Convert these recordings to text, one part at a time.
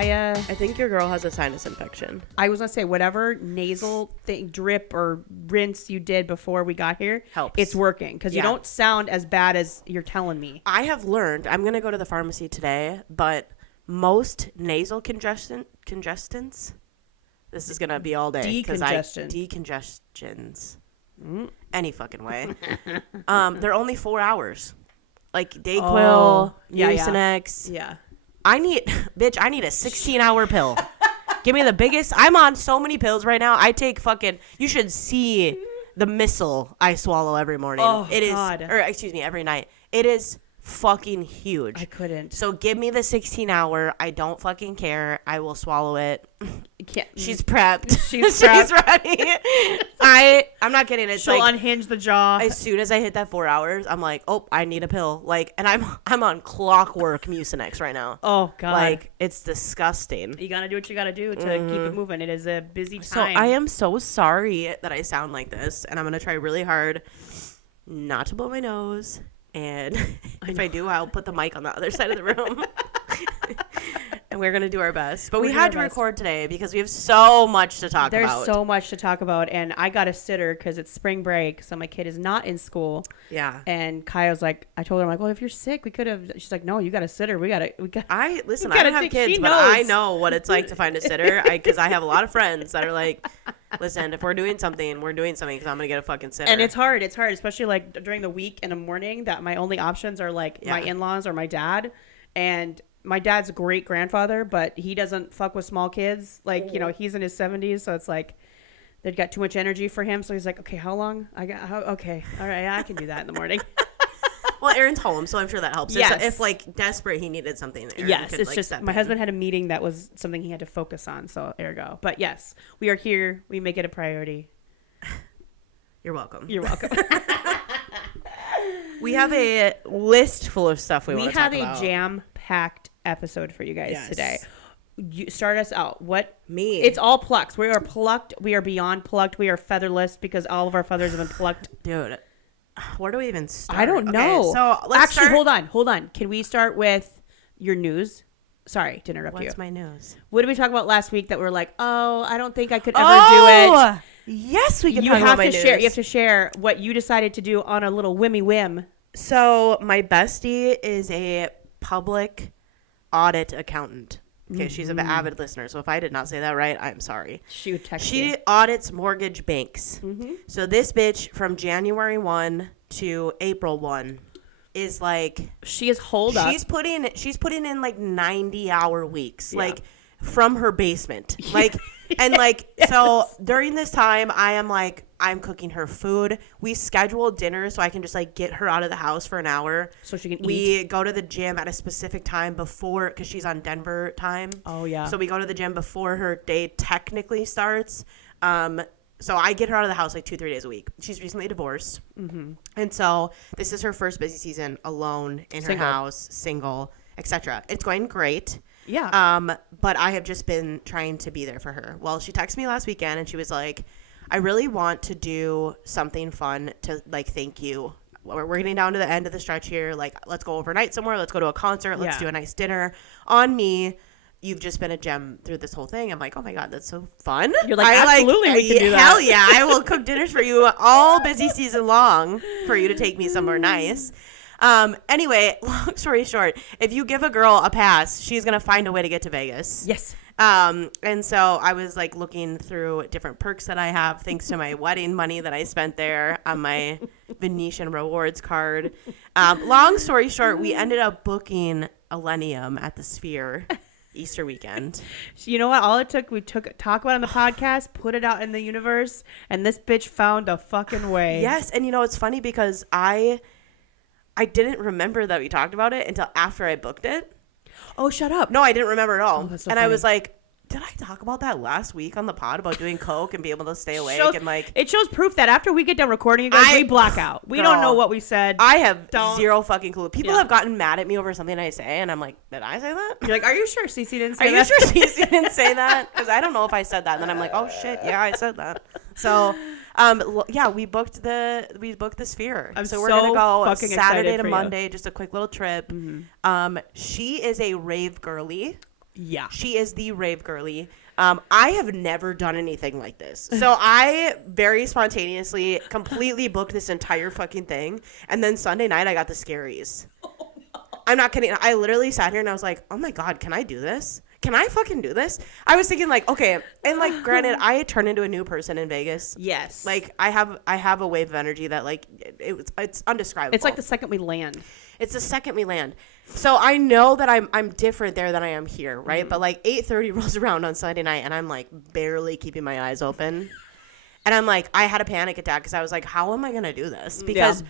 Kiah. I think your girl has a sinus infection. I was going to say, whatever nasal thing, drip or rinse you did before we got here, helps. It's working because you don't sound as bad as you're telling me. I have learned, I'm going to go to the pharmacy today, but most nasal congestants, this is going to be all day. Decongestions. Any fucking way. They're only 4 hours. Like Dayquil, Mucinex. Yeah. I need a 16-hour pill. Give me the biggest. I'm on so many pills right now. I take you should see the missile I swallow every morning. Oh, God. Every night. It is fucking huge. I couldn't. So give me the 16-hour. I don't fucking care. I will swallow it. She's prepped. She's prepped. She's ready. I'm not kidding. It's She'll unhinge the jaw. As soon as I hit that 4 hours, I'm like, oh, I need a pill. And I'm on clockwork Mucinex right now. Oh God. It's disgusting. You gotta do what you gotta do to keep it moving. It is a busy time. So I am so sorry that I sound like this, and I'm gonna try really hard not to blow my nose. And if I do, I'll put the mic on the other side of the room. And we're going to do our best. But we had to record today because we have so much to talk about. There's so much to talk about. And I got a sitter because it's spring break. So my kid is not in school. Yeah. And Kiah was like, I told her, I'm like, well, if you're sick, we could have. She's like, no, you got a sitter. I don't have kids, but I know what it's like to find a sitter because I have a lot of friends that are like, listen, if we're doing something because I'm going to get a fucking sitter. And it's hard. It's hard, especially during the week in the morning that my only options are my in-laws or my dad. And my dad's a great grandfather, but he doesn't fuck with small kids. He's in his 70s. So it's like they've got too much energy for him. So he's like, okay, how long? Okay. All right. I can do that in the morning. Well, Aaron's home, so I'm sure that helps. Yes. If desperate, he needed something. Aaron could, it's just my husband had a meeting that was something he had to focus on. So there you go. But yes, we are here. We make it a priority. You're welcome. You're welcome. We have a list full of stuff we want to talk about. We have a jam-packed episode for you guys today. You start us out. Me? It's all plucked. We are plucked. We are beyond plucked. We are featherless because all of our feathers have been plucked. Dude, where do we even start? I don't know. Okay, so let's hold on. Can we start with your news? Sorry to interrupt you. What's my news? What did we talk about last week that we're like, oh, I don't think I could ever do it? Yes, we can talk about my news. You have to share what you decided to do on a little whim. So my bestie is a public audit accountant. Okay, she's an avid listener. So if I did not say that right, I'm sorry. She would text She audits mortgage banks. Mm-hmm. So this bitch from January 1 to April 1 is she is holed up. She's putting in 90-hour weeks from her basement. So during this time I'm cooking her food. We schedule dinner so I can just get her out of the house for an hour so she can eat. We go to the gym at a specific time before, because she's on Denver time. Oh yeah. So we go to the gym before her day technically starts. So I get her out of the house 2-3 days a week. She's recently divorced. Mm-hmm. And so this is her first busy season alone in her house, single, etc. It's going great. Yeah. But I have just been trying to be there for her. Well, she texted me last weekend and she was like, I really want to do something fun to thank you. We're getting down to the end of the stretch here. Let's go overnight somewhere. Let's go to a concert. Let's do a nice dinner on me. You've just been a gem through this whole thing. I'm like, oh my God, that's so fun. You're like, absolutely, we can do that. Hell yeah. I will cook dinners for you all busy season long for you to take me somewhere nice. Anyway, long story short, if you give a girl a pass, she's going to find a way to get to Vegas. Yes. And so I was looking through different perks that I have thanks to my wedding money that I spent there on my Venetian rewards card. Long story short, we ended up booking Illenium at the Sphere Easter weekend. You know what? All it took, talk about it on the podcast, put it out in the universe, and this bitch found a fucking way. Yes. And it's funny because I didn't remember that we talked about it until after I booked it. Oh, shut up. No, I didn't remember at all. Oh, that's so and funny. I was like, did I talk about that last week on the pod about doing coke and be able to stay awake? It shows proof that after we get done recording, you guys, we black out. We don't know what we said. I have zero fucking clue. People have gotten mad at me over something I say, and I'm like, did I say that? You're like, are you sure Cece didn't say that? Are you sure Cece didn't say that? Because I don't know if I said that. And then I'm like, oh shit, yeah, I said that. So, we booked the Sphere. So we're gonna go Saturday to Monday, just a quick little trip. Mm-hmm. She is a rave girly. Yeah. She is the rave girly. I have never done anything like this. So I very spontaneously completely booked this entire fucking thing. And then Sunday night, I got the scaries. Oh, no. I'm not kidding. I literally sat here and I was like, oh my God, can I do this? Can I fucking do this? I was thinking like, okay. And like, granted, I turned into a new person in Vegas. Yes. Like I have a wave of energy that like, it's undescribable. It's like the second we land. It's the second we land. So I know that I'm different there than I am here, right? But like 8:30 rolls around on Sunday night and I'm like barely keeping my eyes open. And I'm like, I had a panic attack because I was like, how am I going to do this? Because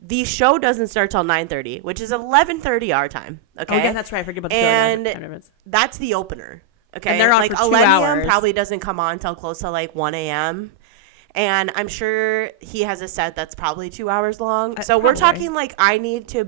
the show doesn't start till 9:30, which is 11:30 our time. Okay. Oh, yeah, that's right. I forget about the and show. that's the opener. Okay. And they're on like for 2 Illenium hours. probably doesn't come on till close to like 1 a.m. And I'm sure he has a set that's probably 2 hours long. So we're talking like I need to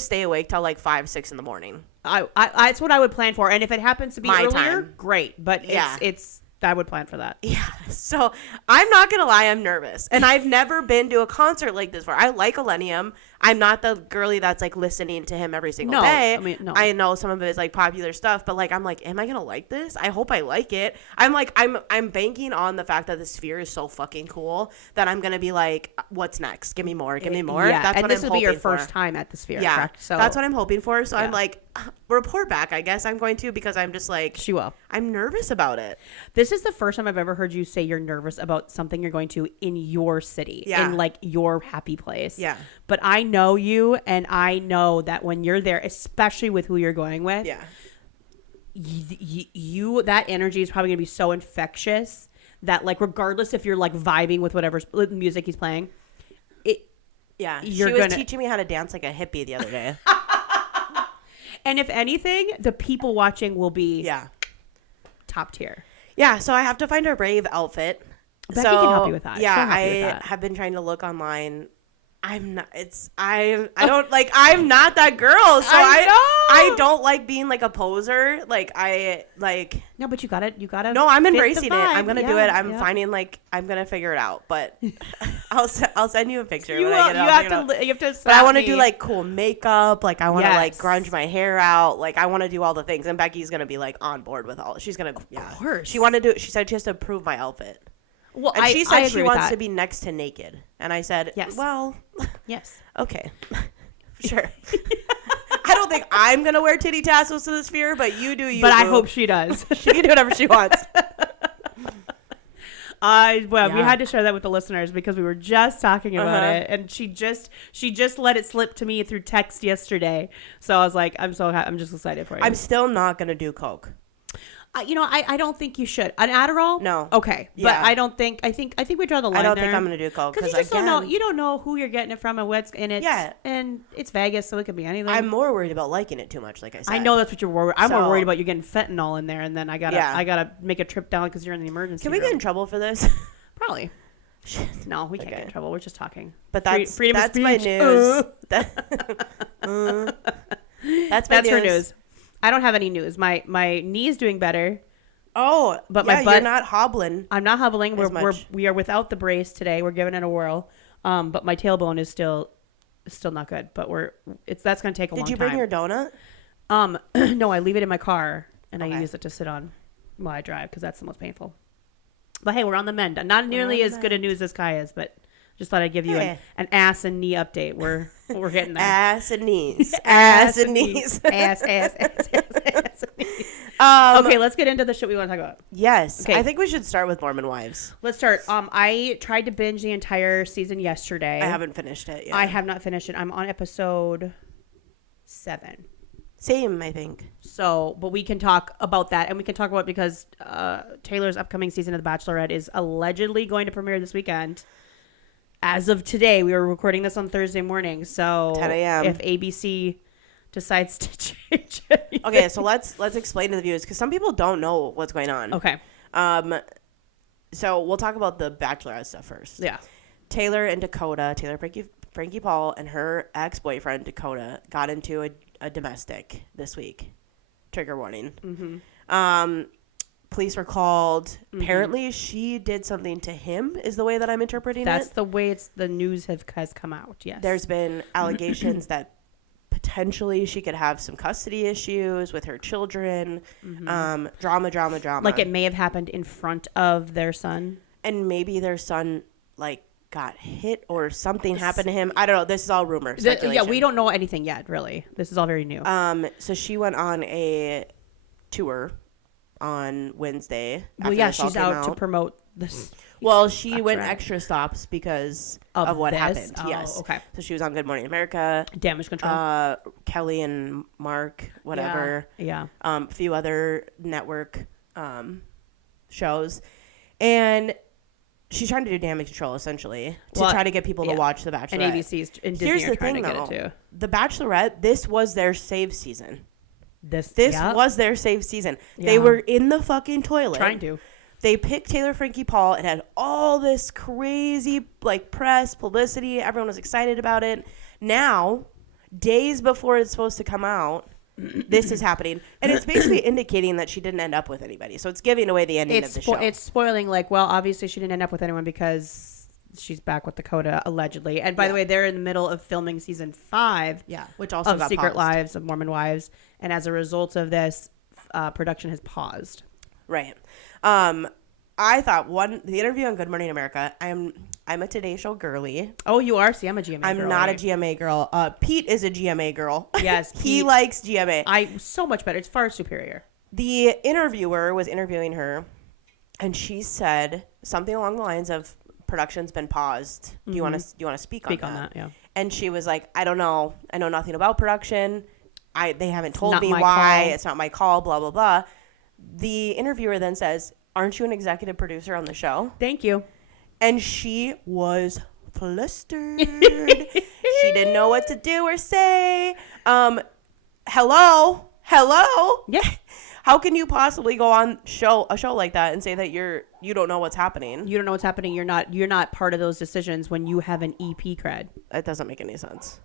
stay awake till like 5, 6 in the morning. That's what I would plan for. And if it happens to be My earlier, time. Great. But it's I would plan for that. Yeah. So I'm not going to lie. I'm nervous. And I've never been to a concert like this before. I like Illenium. I'm not the girly that's like listening to him every single day. I mean, no. I know some of it is like popular stuff, but like, I'm like, am I going to like this? I hope I like it. I'm like, I'm banking on the fact that the Sphere is so fucking cool that I'm going to be like, what's next? Give me more. Give me more. Yeah. That's and what this I'm will be your hoping for. first time at the Sphere, Yeah. correct? So that's what I'm hoping for. So Yeah. I'm like, report back, I guess I'm going to, because I'm just like, she will. I'm nervous about it. This is the first time I've ever heard you say you're nervous about something you're going to in your city, Yeah. in like your happy place. Yeah. But I know you, and I know that when you're there, especially with who you're going with, Yeah. you that energy is probably going to be so infectious that like regardless if you're like vibing with whatever music he's playing, Yeah. You're She was gonna- teaching me how to dance like a hippie the other day. and if anything, the people watching will be Yeah. top tier. Yeah, so I have to find a rave outfit. Becky can help you with that. Yeah, She'll help you with I that. have been trying to look online. I don't like, I'm not that girl. So I don't like being like a poser. Like No, but you got it. no, I'm fit the embracing it. I'm vibe. going to Yeah, do it. I'm yeah. finding like, I'm going to figure it out, but I'll send you a picture. You when I get it. I'll figure it out. have to. But I want to me. do like cool makeup. Like I want to like Yes. grunge my hair out. Like I want to do all the things. And Becky's going to be like on board with all. She's going to, yeah. Of course. She wanted to, she said she has to approve my outfit. Well, And she said I she agree with wants that. to be next to naked. And I said, Yes. well, Yes. okay. Sure. I don't think I'm going to wear titty tassels to the Sphere, but you do you. But I boo. hope she does. She can do whatever she wants. We Yeah. had to share that with the listeners because we were just talking about Uh-huh. it, and she just let it slip to me through text yesterday. So I was like, I'm just excited for you. I'm still not going to do coke. I don't think you should. An Adderall? No. Okay. Yeah. But I think we draw the line I don't there. think I'm going to do coke. Because you just don't know. You don't know who you're getting it from and what's in it. Yeah. And it's Vegas, so it could be anything. I'm more worried about liking it too much, like I said. I know that's what you're worried. I'm more So- worried about you getting fentanyl in there, and then I gotta make a trip down because you're in the emergency Can we room. get in trouble for this? Probably. No, we can't get Okay. in trouble. We're just talking. But that's freedom of that's my speech. news. That's my That's her news. news. I don't have any news. My knee is doing better. Oh, But yeah, my butt- you're not hobbling. I'm not hobbling. As much. We are without the brace today. We're giving it a whirl. But my tailbone is still not good. But that's gonna take a long Did time. you bring your donut? No, I leave it in my car and I Okay. use it to sit on while I drive because that's the most painful. But hey, we're on the mend. Not nearly on as the good a news as Kiah's, but just thought I'd give you Hey. an ass and knee update. We're getting there. Ass and knees. Ass and knees. ass and knees. Um, Okay, let's get into the shit we want to talk about. Yes. Okay. I think we should start with Mormon Wives. Let's start. I tried to binge the entire season yesterday. I haven't finished it yet. I have not finished it. I'm on episode 7. Same, I think. So, but we can talk about that, and we can talk about it because Taylor's upcoming season of The Bachelorette is allegedly going to premiere this weekend. As of today, we were recording this on Thursday morning, so 10 a.m. if ABC decides to change it. Okay, so let's explain to the viewers because some people don't know what's going on. Okay. So we'll talk about the Bachelorette stuff first. Yeah. Taylor and Dakota, Taylor Frankie Paul, and her ex-boyfriend Dakota got into a domestic this week. Trigger warning. Mm-hmm. Police were called. Mm-hmm. Apparently, she did something to him. Is the way that I'm interpreting That's it. the way the news has come out. Yes. There's been allegations that potentially she could have some custody issues with her children. Drama. Like it may have happened in front of their son. And maybe their son, like, got hit or something happened to him. I don't know. This is all rumor, speculation. Yeah, we don't know anything yet, really. This is all very new. So she went on a tour on Wednesday. Well, yeah, she's out to promote this. Well, she went extra stops because of what happened. Oh, yes. okay. So she was on Good Morning America. Damage Control. Kelly and Mark, whatever. Yeah. A few other network shows. And she's trying to do damage control, essentially, to try to get people to watch The Bachelorette. And ABC's and Disney are trying to get it too. The Bachelorette, this was their save season. This was their save season. Yeah. They were in the fucking toilet. Trying to. They picked Taylor Frankie Paul. It had all this crazy, like, press, publicity. Everyone was excited about it. Now, days before it's supposed to come out, this is happening. And it's basically indicating that she didn't end up with anybody. So it's giving away the ending of the show. It's spoiling, like, well, obviously she didn't end up with anyone because she's back with Dakota, allegedly. And by the way, they're in the middle of filming season 5 which also of got Secret paused. Lives of Mormon Wives. And as a result of this, production has paused. Right. I thought the interview on Good Morning America, I'm a Today Show girly. Oh, you are? See, I'm a GMA girl. I'm not a GMA girl. Pete is a GMA girl. Yes. He likes GMA. So much better. It's far superior. The interviewer was interviewing her, and she said something along the lines of, production's been paused. Do you want to speak on that? Yeah. And she was like, I don't know. I know nothing about production. They haven't told me why. Call. It's not my call, blah, blah, blah. The interviewer then says, aren't you an executive producer on the show? Thank you. And she was flustered. She didn't know what to do or say. Hello? Yeah. How can you possibly go on a show like that and say that you don't know what's happening? You don't know what's happening. You're not part of those decisions when you have an EP cred. That doesn't make any sense.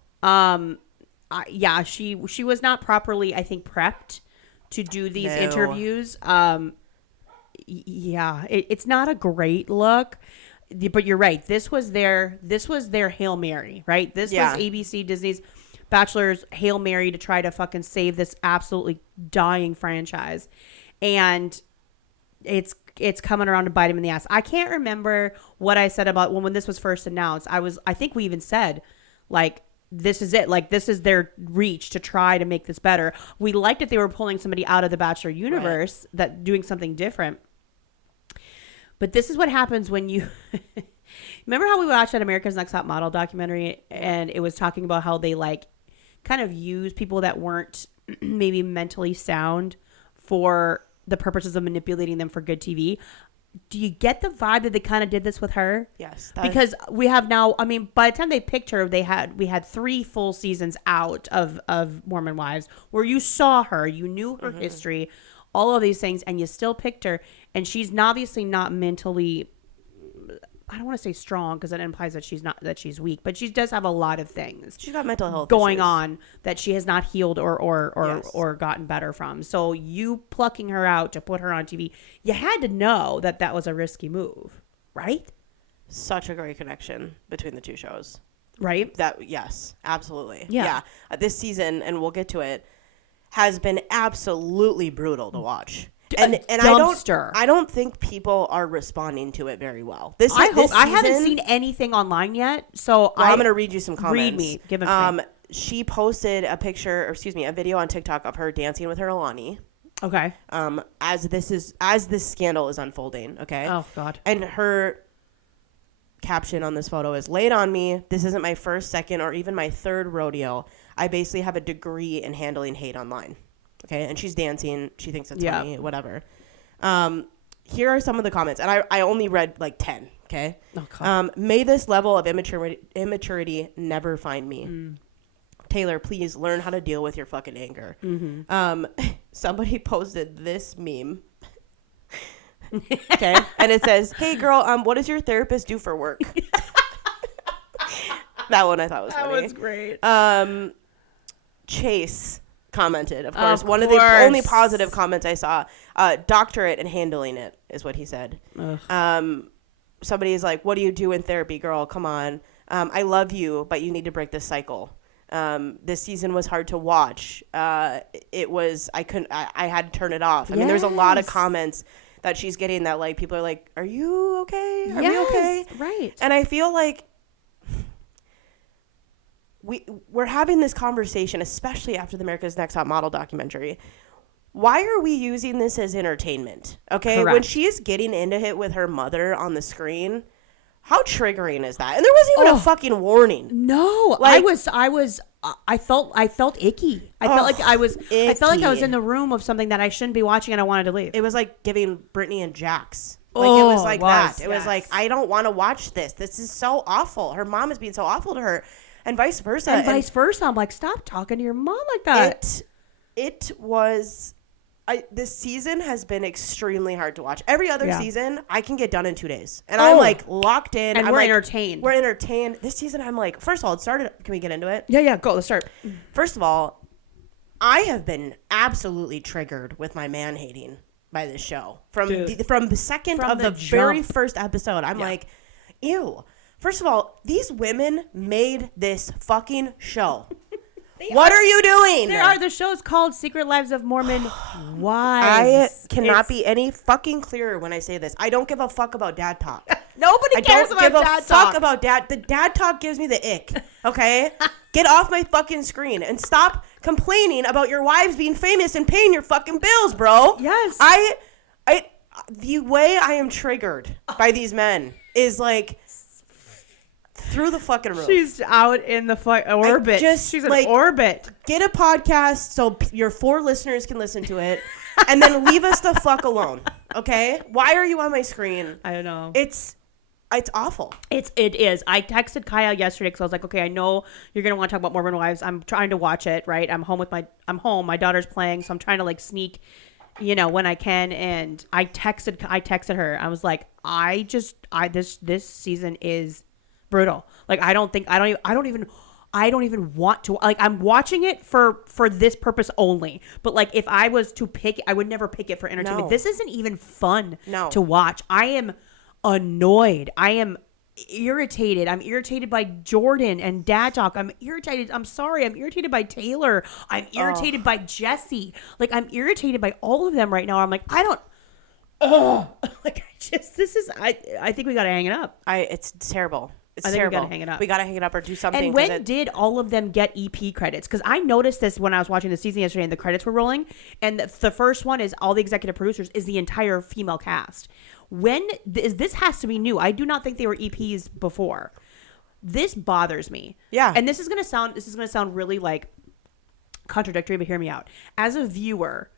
She was not properly, I think, prepped to do these interviews. It's not a great look, but you're right. This was their Hail Mary, right? This was ABC Disney's Bachelor's Hail Mary to try to fucking save this absolutely dying franchise. And it's coming around to bite him in the ass. I can't remember what I said about when this was first announced. I think we even said, like, this is it. Like, this is their reach to try to make this better. We liked that they were pulling somebody out of the Bachelor universe, that doing something different. But this is what happens when you remember how we watched that America's Next Top Model documentary, and it was talking about how they, like, kind of use people that weren't maybe mentally sound for the purposes of manipulating them for good TV. Do you get the vibe that they kind of did this with her? Yes. Because we have now, I mean, by the time they picked her, we had 3 full seasons out of Mormon Wives where you saw her, you knew her history, all of these things, and you still picked her. And she's obviously not mentally, I don't want to say strong because that implies that she's weak, but she does have a lot of things. She's got mental health going issues on that she has not healed or gotten better from. So you plucking her out to put her on TV, you had to know that was a risky move, right? Such a great connection between the two shows, right? Yes, absolutely. Yeah. This season, and we'll get to it, has been absolutely brutal to watch. And I don't think people are responding to it very well. I haven't seen anything online yet, so I'm going to read you some comments. Read me. Give them to me. She posted a video on TikTok of her dancing with her Alani. Okay. As this scandal is unfolding. Okay. Oh God. And her caption on this photo is, "Laid on me. This isn't my first, second, or even my third rodeo. I basically have a degree in handling hate online." Okay, and she's dancing. She thinks it's funny, whatever. Here are some of the comments, and I only read like 10. Okay. Oh, God. May this level of immaturity never find me. Taylor, please learn how to deal with your fucking anger. Somebody posted this meme. Okay, and it says, "Hey girl, what does your therapist do for work?" That one I thought was funny. That was great. Chase commented, of course. One of the only positive comments I saw. Doctorate in handling it is what he said. Somebody is like, "What do you do in therapy, girl? Come on. I love you, but you need to break this cycle." This season was hard to watch. I had to turn it off. I mean, there's a lot of comments that she's getting that like people are like, "Are you okay? Are we okay?" Right. And I feel like we're having this conversation, especially after the America's Next Top Model documentary. Why are we using this as entertainment? Okay, Correct. when she is getting into it with her mother on the screen, how triggering is that? And there wasn't even a fucking warning. No, like, I felt icky. I felt like I was in the room of something that I shouldn't be watching, and I wanted to leave. It was like giving Brittany and Jax. Like it was like that. It was like, I don't want to watch this. This is so awful. Her mom is being so awful to her, and vice versa. I'm like, stop talking to your mom like that. It was. This season has been extremely hard to watch. Every other season, I can get done in 2 days. And I'm like locked in. And we're entertained. We're entertained. This season, I'm like, first of all, it started. Can we get into it? Yeah, go. Let's start. First of all, I have been absolutely triggered with my man hating by this show. From the second of the very first episode, I'm like, ew. First of all, these women made this fucking show. What are you doing? The show is called Secret Lives of Mormon Wives. I cannot be any fucking clearer when I say this. I don't give a fuck about dad talk. Nobody cares about dad talk. I don't give a fuck about dad. The dad talk gives me the ick. Okay? Get off my fucking screen and stop complaining about your wives being famous and paying your fucking bills, bro. Yes. The way I am triggered by these men is like through the fucking roof. She's out in the orbit. She's in orbit. Get a podcast so your 4 listeners can listen to it, and then leave us the fuck alone. Okay? Why are you on my screen? I don't know. It's awful. It is. I texted Kiah yesterday because I was like, okay, I know you're gonna want to talk about Mormon Wives. I'm trying to watch it. Right? I'm home. My daughter's playing, so I'm trying to like sneak, when I can. And I texted her. I was like, this season is brutal. Like I don't even want to, like, I'm watching it for this purpose only. But like if I was to pick it, I would never pick it for entertainment. No. This isn't even fun to watch. I am annoyed. I am irritated. I'm irritated by Jordan and dad talk. I'm irritated. I'm sorry. I'm irritated by Taylor. I'm irritated by Jesse. Like I'm irritated by all of them right now. I'm like, I think we got to hang it up. It's terrible. It's I think terrible. We gotta hang it up. We gotta hang it up or do something. And when did all of them get EP credits? Because I noticed this when I was watching the season yesterday and the credits were rolling. And the first one is all the executive producers is the entire female cast. This has to be new. I do not think they were EPs before. This bothers me. Yeah. And this is gonna sound really like contradictory, but hear me out. As a viewer,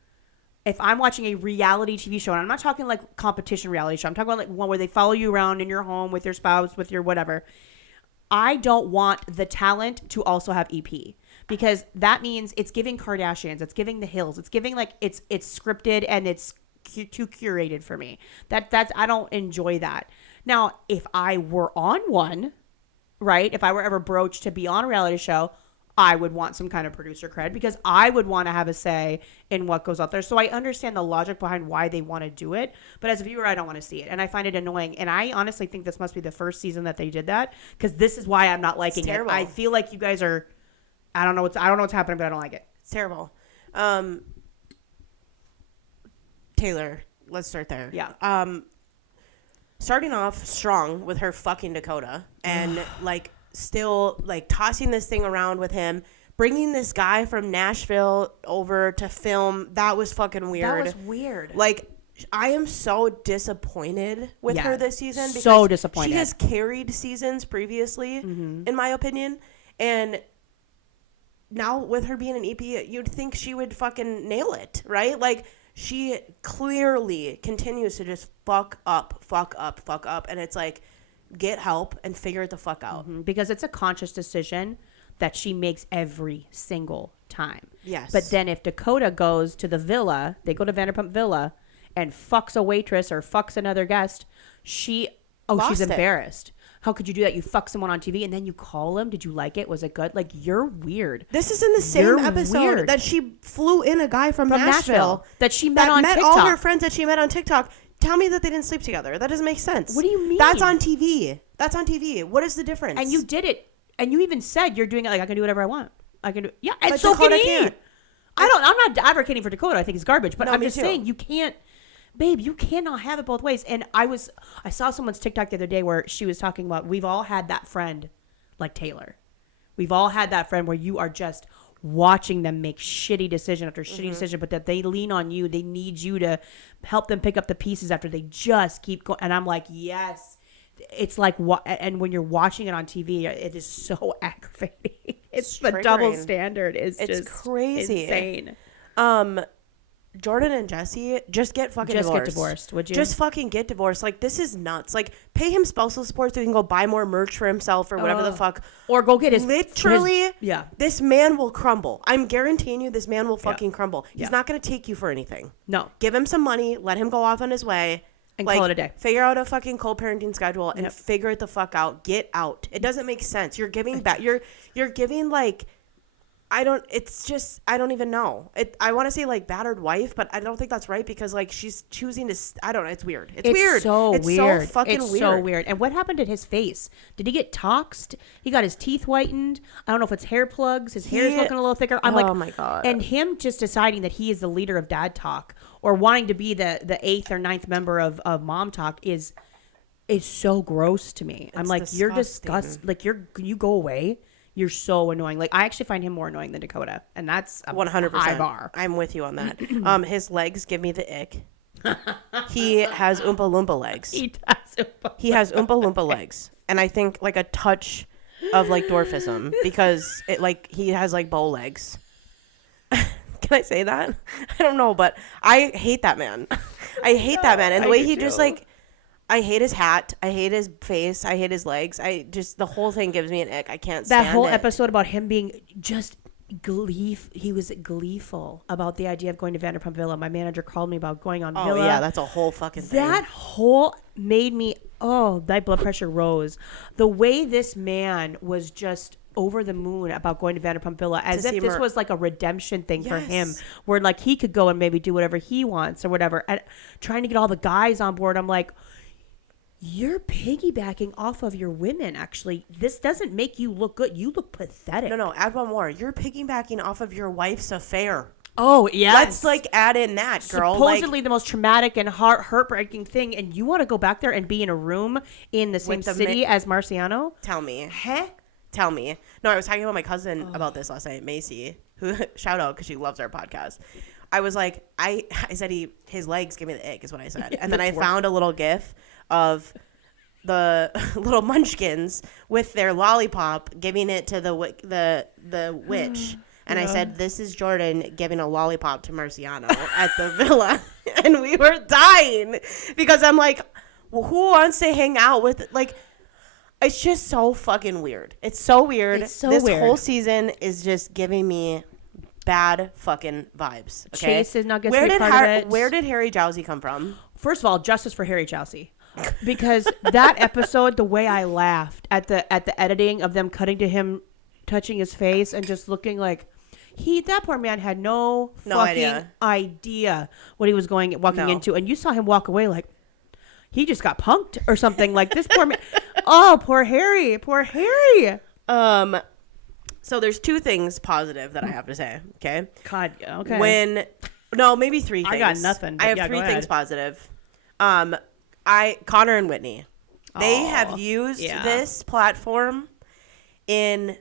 if I'm watching a reality TV show, and I'm not talking like competition reality show, I'm talking about like one where they follow you around in your home with your spouse, with your whatever. I don't want the talent to also have EP, because that means it's giving Kardashians, it's giving the Hills, it's giving like it's scripted and it's too curated for me. That's I don't enjoy that. Now, if I were on one, right? If I were ever broached to be on a reality show, I would want some kind of producer cred, because I would want to have a say in what goes out there. So I understand the logic behind why they want to do it. But as a viewer, I don't want to see it. And I find it annoying. And I honestly think this must be the first season that they did that, because this is why I'm not liking it. I feel like you guys are, I don't know what's happening, but I don't like it. It's terrible. Taylor, let's start there. Yeah. Starting off strong with her fucking Dakota and like still like tossing this thing around with him, bringing this guy from Nashville over to film. That was fucking weird. That was weird. Like, I am so disappointed with her this season. Because so disappointed. She has carried seasons previously, in my opinion. And now with her being an EP, you'd think she would fucking nail it, right? Like, she clearly continues to just fuck up. And it's like, get help and figure it the fuck out. Because it's a conscious decision that she makes every single time. Yes. But then if Dakota goes to the villa, they go to Vanderpump Villa and fucks a waitress or fucks another guest, she's embarrassed. How could you do that? You fuck someone on TV and then you call him. Did you like it? Was it good? Like, you're weird. This is in the same episode that she flew in a guy from Nashville that she met on TikTok. All her friends that she met on TikTok. Tell me that they didn't sleep together. That doesn't make sense. What do you mean? That's on TV. What is the difference? And you did it. And you even said you're doing it like I can do whatever I want. Yeah, But and so can Dakota he. can't. I'm not advocating for Dakota. I think he's garbage, but No, I'm me just too. saying you can't, babe. You cannot have it both ways. And I saw someone's TikTok the other day where she was talking about we've all had that friend, like Taylor. We've all had that friend where you are just watching them make shitty decision after shitty decision, but that they lean on you. They need you to help them pick up the pieces after they just keep going. And I'm like, yes. It's like what, and when you're watching it on TV, it is so aggravating. It's the double standard is just crazy, insane. Jordan and Jesse just get divorced. Would you? Just fucking get divorced. Like, this is nuts. Like, pay him spousal support so he can go buy more merch for himself or whatever the fuck. Or go get his literally. Yeah. This man will crumble. I'm guaranteeing you, this man will fucking crumble. He's not gonna take you for anything. No. Give him some money. Let him go off on his way. And call it a day. Figure out a fucking co-parenting schedule and figure it the fuck out. Get out. It doesn't make sense. You're giving back. You're giving like, I don't even know. I want to say like battered wife, but I don't think that's right because like she's choosing to, I don't know. It's weird. It's weird. It's so fucking weird. It's so weird. And what happened to his face? Did he get toxed? He got his teeth whitened. I don't know if it's hair plugs. His hair's looking a little thicker. I'm like, oh my God. And him just deciding that he is the leader of Dad Talk or wanting to be the 8th or 9th member of Mom Talk is so gross to me. I'm like, disgusting. you're disgusted. Like you go away. You're so annoying. Like, I actually find him more annoying than Dakota. And that's a 100% high bar. I'm with you on that. His legs give me the ick. He has Oompa Loompa legs. He has Oompa Loompa legs. And I think like a touch of like dwarfism because it like he has like bow legs. Can I say that? I don't know, but I hate that man. I hate that man. And the way he just like, I hate his hat. I hate his face. I hate his legs. The whole thing gives me an ick. I can't stand it. That whole episode about him being just he was gleeful about the idea of going to Vanderpump Villa. My manager called me about going on Villa. Oh yeah, that's a whole fucking thing. That whole made me, my blood pressure rose. The way this man was just over the moon about going to Vanderpump Villa as if this was like a redemption thing for him where like he could go and maybe do whatever he wants or whatever. And trying to get all the guys on board, I'm like, you're piggybacking off of your women, actually. This doesn't make you look good. You look pathetic. No, add one more. You're piggybacking off of your wife's affair. Oh, yes. Let's, like, add in that, girl. Supposedly the most traumatic and heartbreaking thing, and you want to go back there and be in a room in the same city as Marciano? Tell me. Huh? Tell me. No, I was talking about my cousin about this last night, Macy, who, shout out, because she loves our podcast. I was like, I said his legs give me the ick, is what I said. And then I found a little GIF of the little munchkins with their lollipop giving it to the witch. And I said, this is Jordan giving a lollipop to Marciano at the villa. And we were dying because I'm like, well, who wants to hang out with, like, it's just so fucking weird. It's so weird. This whole season is just giving me bad fucking vibes. Okay? Chase is not going to be part of it. Where did Harry Jowsey come from? First of all, justice for Harry Jowsey. Because that episode, the way I laughed at the editing of them cutting to him touching his face and just looking like that poor man had no fucking idea what he was walking into, and you saw him walk away like he just got punked or something. Like this poor man. Oh, poor Harry. So there's two things positive that I have to say. Okay. God. Okay. Maybe three things. I got nothing. I have three things positive. Connor and Whitney, they have used this platform in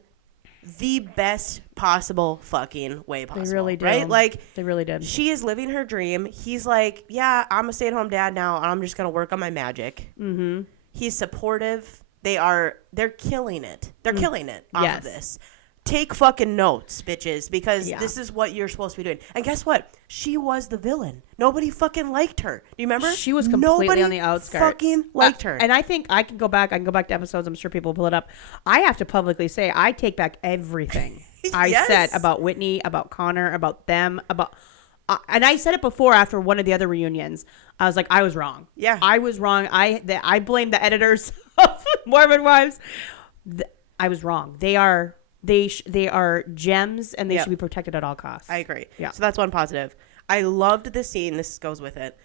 the best possible fucking way possible. They really did. Right? Like, they really did. She is living her dream. He's like, yeah, I'm a stay-at-home dad now. I'm just going to work on my magic. Mm-hmm. He's supportive. They're killing it. They're killing it off of this. Take fucking notes, bitches, because this is what you're supposed to be doing. And guess what? She was the villain. Nobody fucking liked her. Do you remember? She was completely on the outskirts. Fucking liked her. And I think I can go back to episodes. I'm sure people will pull it up. I have to publicly say I take back everything I said about Whitney, about Connor, about them, about. And I said it before after one of the other reunions. I was like, I was wrong. Yeah, I was wrong. I blame the editors of Mormon Wives. I was wrong. They are gems, and they should be protected at all costs. I agree. Yeah. So that's one positive. I loved the scene. This goes with it.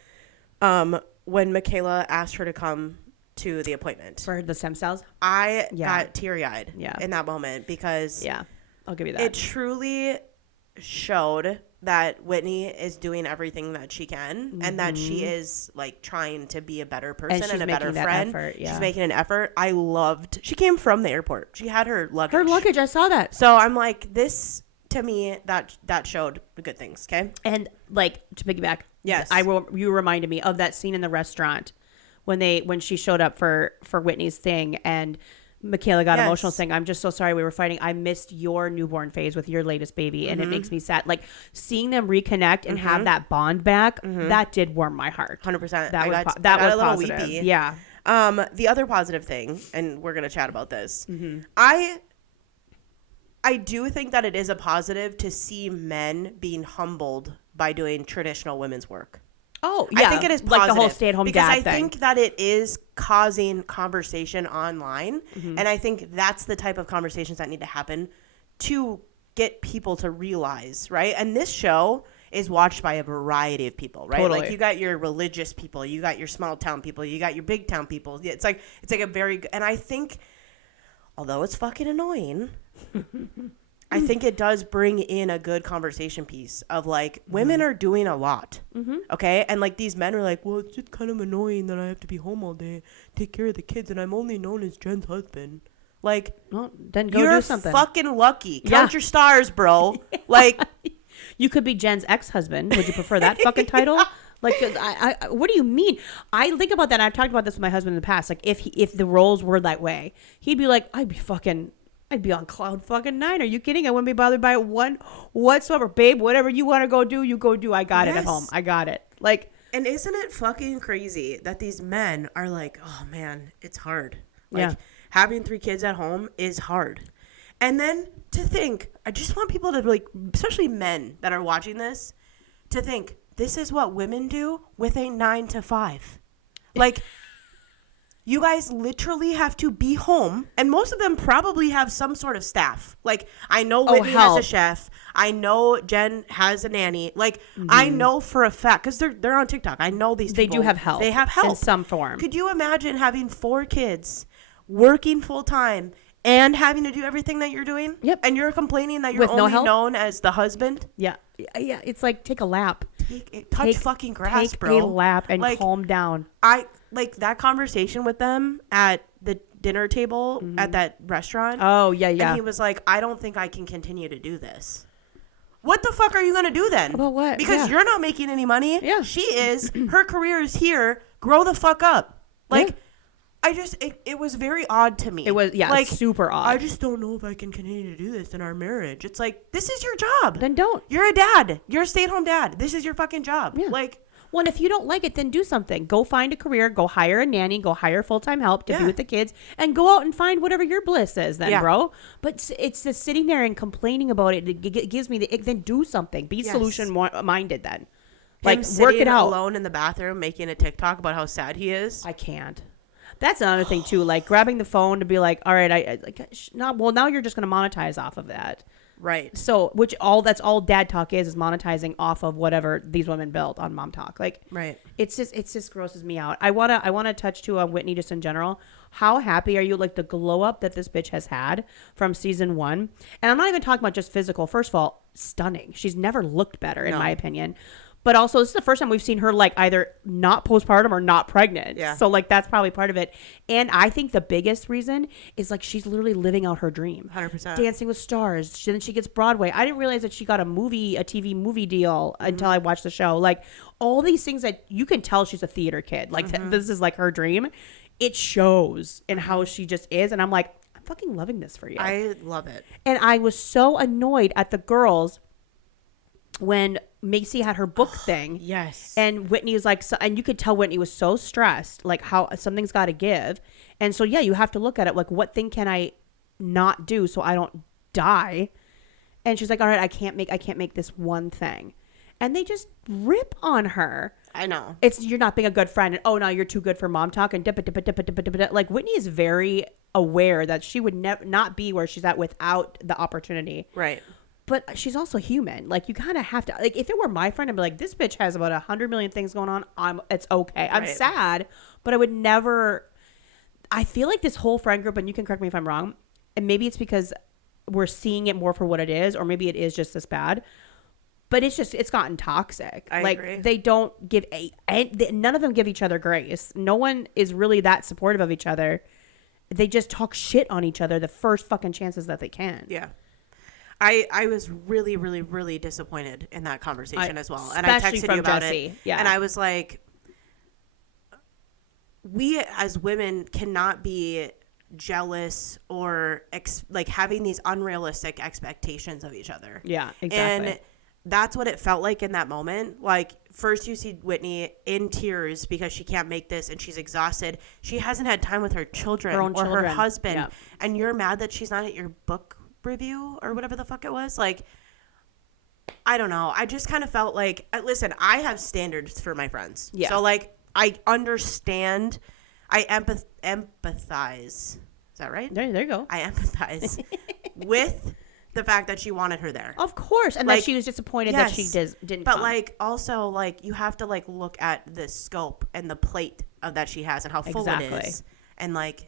When Michaela asked her to come to the appointment for the stem cells, I got teary-eyed in that moment because I'll give you that. It truly showed that Whitney is doing everything that she can and that she is like trying to be a better person and a better friend. She's making an effort. I loved. She came from the airport. She had her luggage. I saw that. So I'm like, this to me that showed the good things. Okay. And like to piggyback. Yes. You reminded me of that scene in the restaurant when she showed up for Whitney's thing and Michaela got emotional saying, I'm just so sorry we were fighting. I missed your newborn phase with your latest baby and it makes me sad. Like seeing them reconnect and have that bond back, that did warm my heart. 100%. That was a little positive. Weepy. Yeah. The other positive thing, and we're going to chat about this. I do think that it is a positive to see men being humbled by doing traditional women's work. Oh, yeah. I think it is positive. Like the whole stay-at-home dad thing. Because I think that it is causing conversation online. And I think that's the type of conversations that need to happen to get people to realize, right? And this show is watched by a variety of people, right? Totally. Like you got your religious people, you got your small town people, you got your big town people. It's like a very good, and I think, although it's fucking annoying, I think it does bring in a good conversation piece of like women are doing a lot. Okay. And like these men are like, well, it's just kind of annoying that I have to be home all day, take care of the kids. And I'm only known as Jen's husband. Like, well, then go you're do something. Fucking lucky. Count your stars, bro. Like, you could be Jen's ex-husband. Would you prefer that fucking title? Like, I what do you mean? I think about that. I've talked about this with my husband in the past. Like, if the roles were that way, he'd be like, I'd be on cloud fucking 9. Are you kidding? I wouldn't be bothered by it one whatsoever. Babe, whatever you want to go do, you go do. I got it at home. I got it. Like, and isn't it fucking crazy that these men are like, oh man, it's hard. Like having 3 kids at home is hard. And then to think, I just want people to like, especially men that are watching this, to think this is what women do with a 9 to 5. Like, you guys literally have to be home, and most of them probably have some sort of staff. Like, I know Whitney has a chef. I know Jen has a nanny. Like, I know for a fact, because they're on TikTok. I know these people. They do have help. They have help. In some form. Could you imagine having 4 kids, working full-time, and having to do everything that you're doing? Yep. And you're complaining that you're With only known as the husband? Yeah. Yeah. It's like, take a lap. Touch fucking grass, take bro. Take a lap and like, calm down. Like that conversation with them at the dinner table at that restaurant. Oh, yeah. And he was like, I don't think I can continue to do this. What the fuck are you going to do then? About what? Because you're not making any money. Yeah. She is. Her career is here. Grow the fuck up. Like, it was very odd to me. It was, like, super odd. I just don't know if I can continue to do this in our marriage. It's like, this is your job. Then don't. You're a dad. You're a stay-at-home dad. This is your fucking job. Yeah. Like, well, and if you don't like it, then do something. Go find a career. Go hire a nanny. Go hire full-time help to be with the kids. And go out and find whatever your bliss is then, bro. But it's just sitting there and complaining about it. It gives me then do something. Be solution-minded then. Like, work it out. Alone in the bathroom making a TikTok about how sad he is. I can't. That's another thing, too. Like, grabbing the phone to be like, all right, now you're just going to monetize off of that. Right. So, that's all dad talk is monetizing off of whatever these women built on mom talk. Like, right. It just grosses me out. I wanna touch too on Whitney just in general. How happy are you? Like the glow up that this bitch has had from season 1, and I'm not even talking about just physical. First of all, stunning. She's never looked better in my opinion. But also, this is the first time we've seen her like either not postpartum or not pregnant. Yeah. So like that's probably part of it. And I think the biggest reason is like she's literally living out her dream. 100%. Dancing with Stars. Then she gets Broadway. I didn't realize that she got a TV movie deal until I watched the show. Like all these things that you can tell she's a theater kid. Like this is like her dream. It shows in how she just is. And I'm like, I'm fucking loving this for you. I love it. And I was so annoyed at the girls when Macy had her book thing. Yes. And Whitney was like, and you could tell Whitney was so stressed, like how something's got to give. And so, yeah, you have to look at it like, what thing can I not do so I don't die? And she's like, all right, I can't make this one thing. And they just rip on her. I know. You're not being a good friend. And, oh, no, you're too good for mom talk. And like Whitney is very aware that she would not be where she's at without the opportunity. Right. But she's also human. Like, you kind of have to... Like, if it were my friend, I'd be like, this bitch has about 100 million things going on. It's okay. I'm sad, but I would never... I feel like this whole friend group, and you can correct me if I'm wrong, and maybe it's because we're seeing it more for what it is, or maybe it is just this bad. But it's gotten toxic. I agree. They don't give none of them give each other grace. No one is really that supportive of each other. They just talk shit on each other the first fucking chances that they can. Yeah. I was really, really, really disappointed in that conversation as well. And I texted you about Jesse. it. Yeah. And I was like, we as women cannot be jealous or having these unrealistic expectations of each other. Yeah, exactly. And that's what it felt like in that moment. Like, first you see Whitney in tears because she can't make this and she's exhausted. She hasn't had time with her children her husband. Yeah. And you're mad that she's not at your book review or whatever the fuck it was. Like, I don't know. I just kind of felt like, listen, I have standards for my friends. Yeah. So, like, I understand. I empathize. Is that right? There you go. I empathize with the fact that she wanted her there. Of course. And that she was disappointed that she didn't But, come. like, also, like, you have to, like, look at the scope and the plate that she has and how full it is. And, like,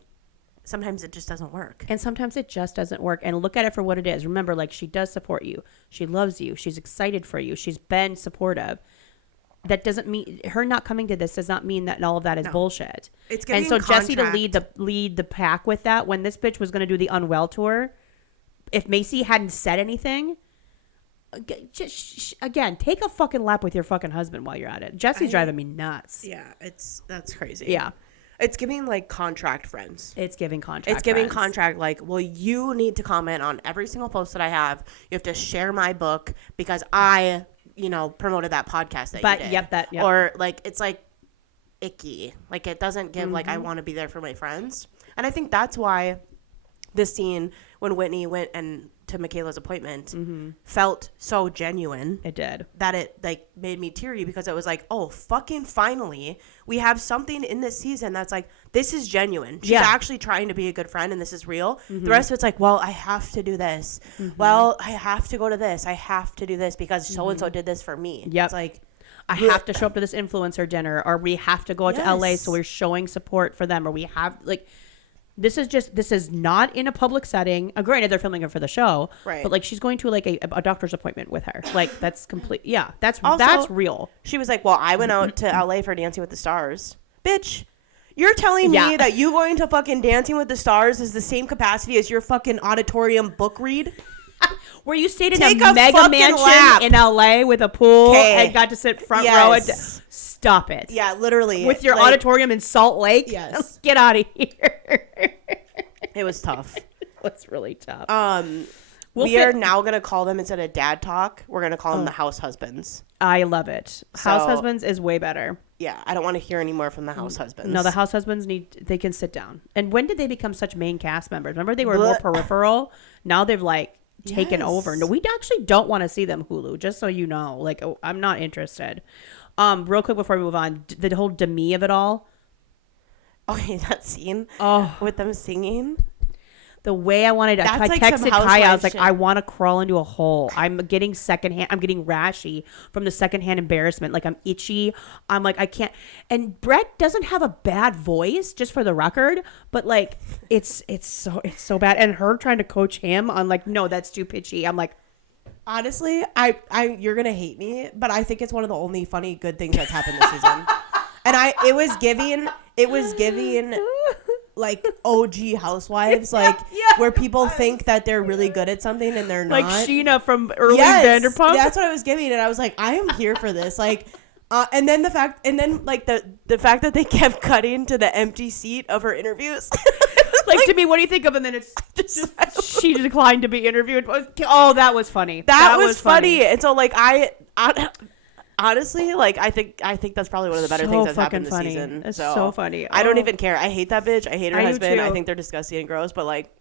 sometimes it just doesn't work. And sometimes it just doesn't work. And look at it for what it is. Remember, like, she does support you. She loves you. She's excited for you. She's been supportive. That doesn't mean her not coming to this does not mean that all of that is bullshit. It's and so Jesse to lead the pack with that when this bitch was going to do the Unwell tour. If Macy hadn't said anything, just again, take a fucking lap with your fucking husband while you're at it. Jesse's driving me nuts. Yeah, that's crazy. Yeah. It's giving, like, contract friends. It's giving contract It's giving friends. contract, like, well, you need to comment on every single post that I have. You have to share my book because I, promoted that podcast that you did. Yep. Or, like, it's, like, icky. Like, it doesn't give, like, I want to be there for my friends. And I think that's why this scene when Whitney went to Michaela's appointment felt so genuine. It did. That it, like, made me teary because it was like, oh, fucking finally, we have something in this season that's like, this is genuine. She's actually trying to be a good friend and this is real. The rest of it's like, well, I have to do this. Well, I have to go to this. I have to do this because so-and-so did this for me. Yep. It's like, I have to show up to this influencer dinner, or we have to go out to LA so we're showing support for them, or we have, like... This is not in a public setting. Granted, they're filming it for the show, right? But, like, she's going to, like, a doctor's appointment with her. Like, that's complete. Yeah, that's real. She was like, well, I went out to LA for Dancing with the Stars. Bitch, you're telling me that you going to fucking Dancing with the Stars is the same capacity as your fucking auditorium book read? Where you stayed in a mega mansion in LA with a pool and got to sit front row. Stop it. Yeah, literally. With your auditorium in Salt Lake. Yes. Get out of here. It was tough. It was really tough. We are now going to call them, instead of dad talk, we're going to call them the house husbands. I love it. House husbands is way better. Yeah, I don't want to hear any more from the house husbands. No, the house husbands they can sit down. And when did they become such main cast members? Remember, they were more peripheral. Now they've, like, taken over. No, we actually don't want to see them, Hulu, just so you know. Like, I'm not interested. Real quick before we move on, the whole demi of it all. Okay, that scene with them singing. The way I wanted, I texted Kiah. I was like, I want to crawl into a hole. I'm getting rashy from the secondhand embarrassment. Like, I'm itchy. I'm like, I can't. And Brett doesn't have a bad voice, just for the record, but, like, it's so bad. And her trying to coach him on, like, no, that's too pitchy. I'm like, honestly, you're gonna hate me, but I think it's one of the only funny good things that's happened this season. And it was giving like OG Housewives, like where people think that they're really good at something and they're not. Like Sheena from early Vanderpump. That's what I was giving, and I was like, I am here for this. Like, and then the fact that they kept cutting to the empty seat of her interviews. Like, to me, what do you think of? And then it's just she declined to be interviewed. Oh, that was funny. That was funny. And so, like, I honestly, like, I think that's probably one of the better things that's happened this season. It's so funny. I don't even care. I hate that bitch. I hate her husband. I think they're disgusting and gross. But, like,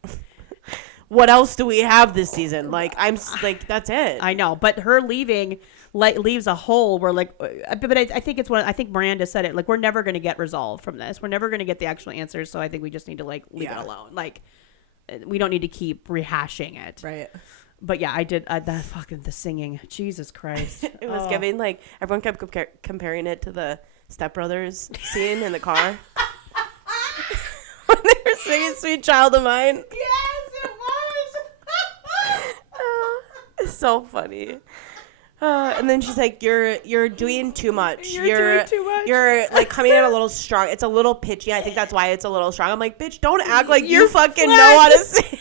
what else do we have this season? Like, I'm like, that's it. I know, but her leaving leaves a hole where, like, but I think I think Miranda said it. Like, we're never going to get resolved from this. We're never going to get the actual answers. So I think we just need to, like, leave it alone. Like, we don't need to keep rehashing it. Right. But yeah, I did that fucking the singing. Jesus Christ. It was giving, like, everyone kept comparing it to the Step Brothers scene in the car. When they were singing Sweet Child of Mine. Yes, it was. so funny. And then she's like, "You're doing too much. You're doing too much. You're like coming in a little strong. It's a little pitchy. I think that's why it's a little strong." I'm like, "Bitch, don't act like you fucking know how to sing."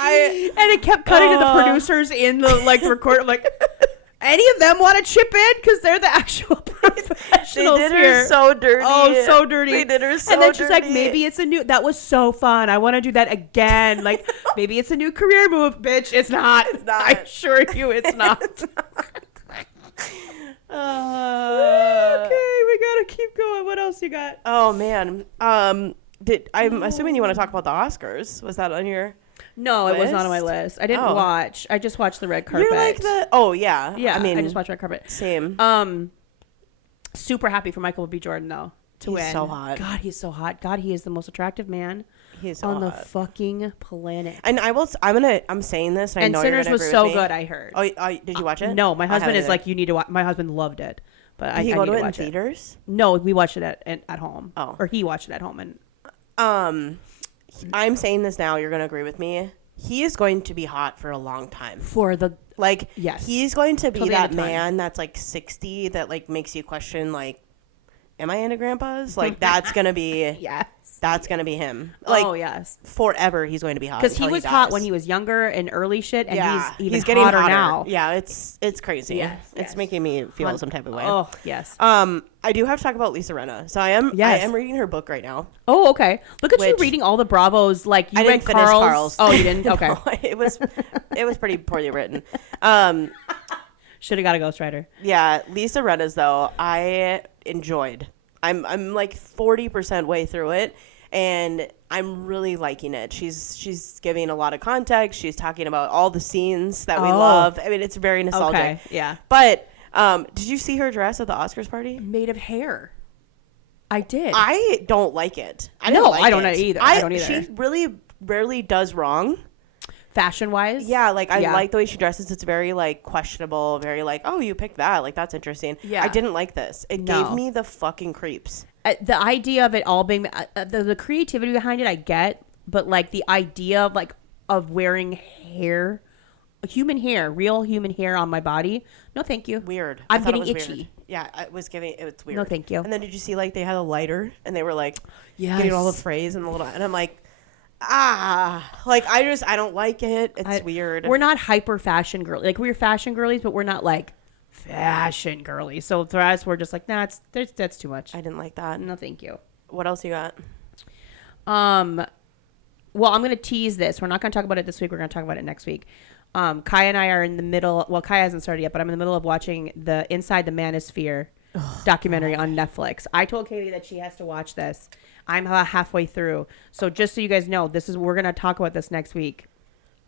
And it kept cutting to the producers in the like record. I'm like, any of them want to chip in because they're the actual professionals. They did here. her so dirty. Oh, so dirty. They did her so dirty. And then she's like, maybe it's a new. That was so fun. I want to do that again. Like, maybe it's a new career move, bitch. It's not. It's not. I assure you, it's not. Okay, we gotta keep going. What else you got? Oh man. I'm assuming you want to talk about the Oscars. Was that on your? No, list? It was not on my list. I didn't watch. I just watched the red carpet. You're like oh yeah. Yeah, I mean, I just watched red carpet. Same. Super happy for Michael B. Jordan though to win. He's so hot. God, he's so hot. God, he is the most attractive man He's so on the hot. fucking planet. And I'm saying this. And I know Sinners you're was agree so with me. good. I heard. Oh, did you watch it? No, my husband is either. like, you need to watch. My husband loved it, but Did he go I need to it in watch theaters? No, we watched it at home. Oh. Or he watched it at home. And I'm saying this now. You're gonna agree with me. He is going to be hot for a long time. for the Like, yes, he's going to be Till the that end of time. man that's like 60 that like makes you question like, am I into grandpas? Like that's gonna be yes. that's gonna be him. Like Oh yes, forever he's going to be hot because he until was dies. hot when he was younger and early shit, and he's even getting hotter now. Yeah, it's crazy. Yes, It's yes. making me feel some type of way. Oh yes. I do have to talk about Lisa Rinna. So I am reading her book right now. Oh okay. Look at you Which- reading all the Bravos. Like you I read didn't finish Carl's. Oh, you didn't. Okay. No, it was pretty poorly written. Should have got a ghostwriter. Yeah, Lisa Rinna's though I enjoyed. I'm like 40% way through it, and I'm really liking it. She's giving a lot of context. She's talking about all the scenes that we love. I mean, it's very nostalgic. Okay. Yeah. But did you see her dress at the Oscars party? Made of hair. I did. I don't like it. I No, don't like I don't it. either. I don't either. She really rarely does wrong. Fashion wise. Yeah, like I like the way she dresses. It's very like questionable, very like, oh, you picked that. Like that's interesting. Yeah. I didn't like this. It No. gave me the fucking creeps. The idea of it all being the creativity behind it, I get, but like the idea of like of wearing hair, real human hair on my body. No, thank you. Weird. I'm I thought it getting was itchy. weird. Yeah, it was weird. No, thank you. And then did you see like they had a lighter and they were like Yes. getting all the phrase and the little, and I'm like, like I don't like it. It's weird. We're not hyper fashion girly. Like we're fashion girlies, but we're not like fashion girlies. So for us, we're just like, nah, that's too much. I didn't like that. No, thank you. What else you got? Well, I'm going to tease this. We're not going to talk about it this week. We're going to talk about it next week. Kiah and I are in the middle. Well, Kiah hasn't started yet, but I'm in the middle of watching the Inside the Manosphere documentary on Netflix. I told Katie that she has to watch this. I'm about halfway through. So just so you guys know, we're going to talk about this next week.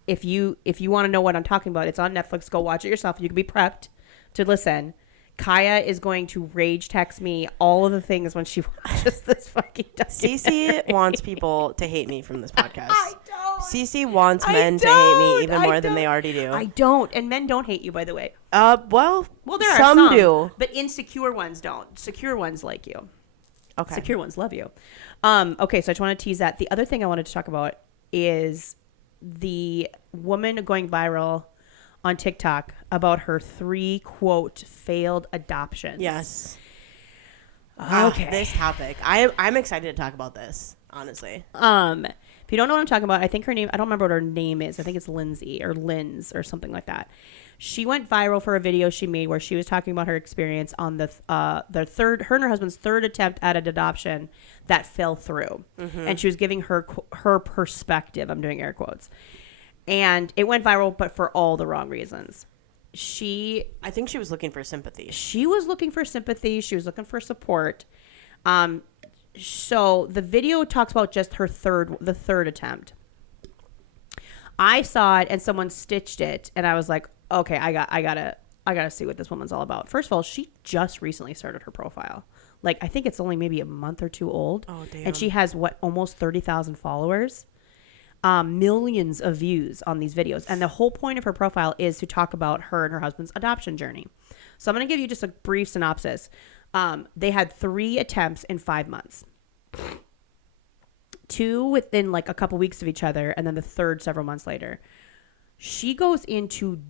If you want to know what I'm talking about, it's on Netflix. Go watch it yourself. You can be prepped to listen. Kiah is going to rage text me all of the things when she watches this fucking documentary. Cece wants people to hate me from this podcast. I don't. Cece wants men to hate me even more than they already do. I don't. And men don't hate you, by the way. Well, There are some do. But insecure ones don't. Secure ones like you. Okay. Secure ones love you. Okay, so I just want to tease that. The other thing I wanted to talk about is the woman going viral on TikTok about her 3 quote failed adoptions. Yes. Okay. This topic. I'm excited to talk about this, honestly. If you don't know what I'm talking about, I think her name, I don't remember what her name is. I think it's Lindsay or Linz or something like that. She went viral for a video she made where she was talking about her experience on her and her husband's third attempt at an adoption that fell through. Mm-hmm. And she was giving her perspective. I'm doing air quotes. And it went viral, but for all the wrong reasons. I think she was looking for sympathy. She was looking for sympathy. She was looking for support. So the video talks about just the third attempt. I saw it and someone stitched it, and I was like, okay, I gotta see what this woman's all about. First of all, she just recently started her profile. Like, I think it's only maybe a month or 2 old. Oh, damn. And she has almost 30,000 followers. Millions of views on these videos. And the whole point of her profile is to talk about her and her husband's adoption journey. So I'm going to give you just a brief synopsis. They had 3 attempts in 5 months. 2 within like a couple weeks of each other, and then the third several months later. she goes into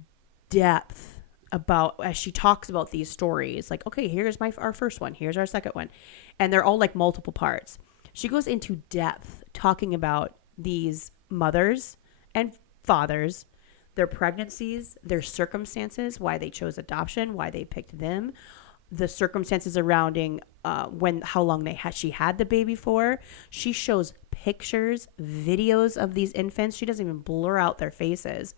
depth about, as she talks about these stories, like, okay, here's our first one, here's our second one, and they're all like multiple parts. She goes into depth talking about these mothers and fathers, their pregnancies, their circumstances, why they chose adoption, why they picked them, the circumstances surrounding how long she had the baby for. She shows pictures, videos of these infants. She doesn't even blur out their faces.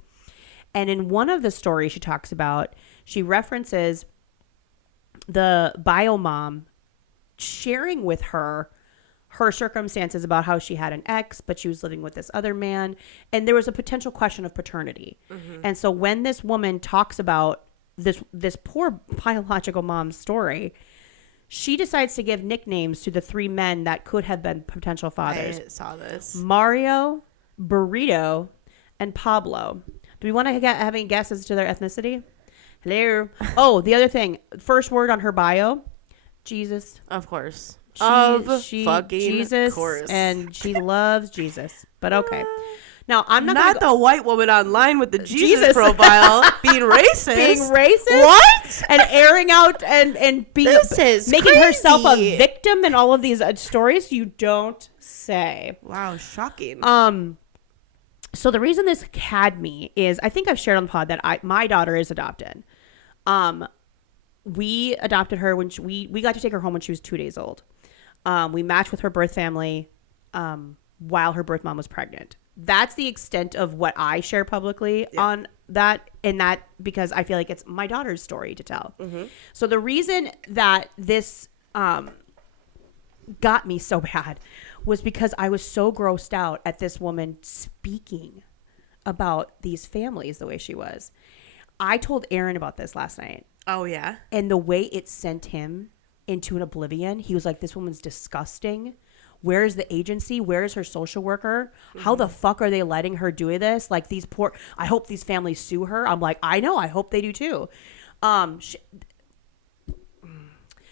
And in one of the stories she talks about, she references the bio mom sharing with her circumstances about how she had an ex, but she was living with this other man. And there was a potential question of paternity. Mm-hmm. And so when this woman talks about this poor biological mom's story, she decides to give nicknames to the 3 men that could have been potential fathers. I saw this. Mario, Burrito, and Pablo. Do we want to have any guesses to their ethnicity? Hello. Oh, the other thing. First word on her bio, Jesus. Of course. Fucking Jesus, course. And she loves Jesus. But okay. Now, I'm not the white woman online with the Jesus profile being racist. Being racist? What? And airing out and being making crazy. Herself a victim in all of these stories. You don't say. Wow, shocking. So the reason this had me is, I think I've shared on the pod that my daughter is adopted. We adopted her when we got to take her home when she was 2 days old. We matched with her birth family while her birth mom was pregnant. That's the extent of what I share publicly on that, and that because I feel like it's my daughter's story to tell. Mm-hmm. So the reason that this got me so bad was because I was so grossed out at this woman speaking about these families the way she was. I told Aaron about this last night. Oh, yeah? And the way it sent him into an oblivion, he was like, this woman's disgusting. Where is the agency? Where is her social worker? Mm-hmm. How the fuck are they letting her do this? Like, these poor, I hope these families sue her. I'm like, I know, I hope they do too.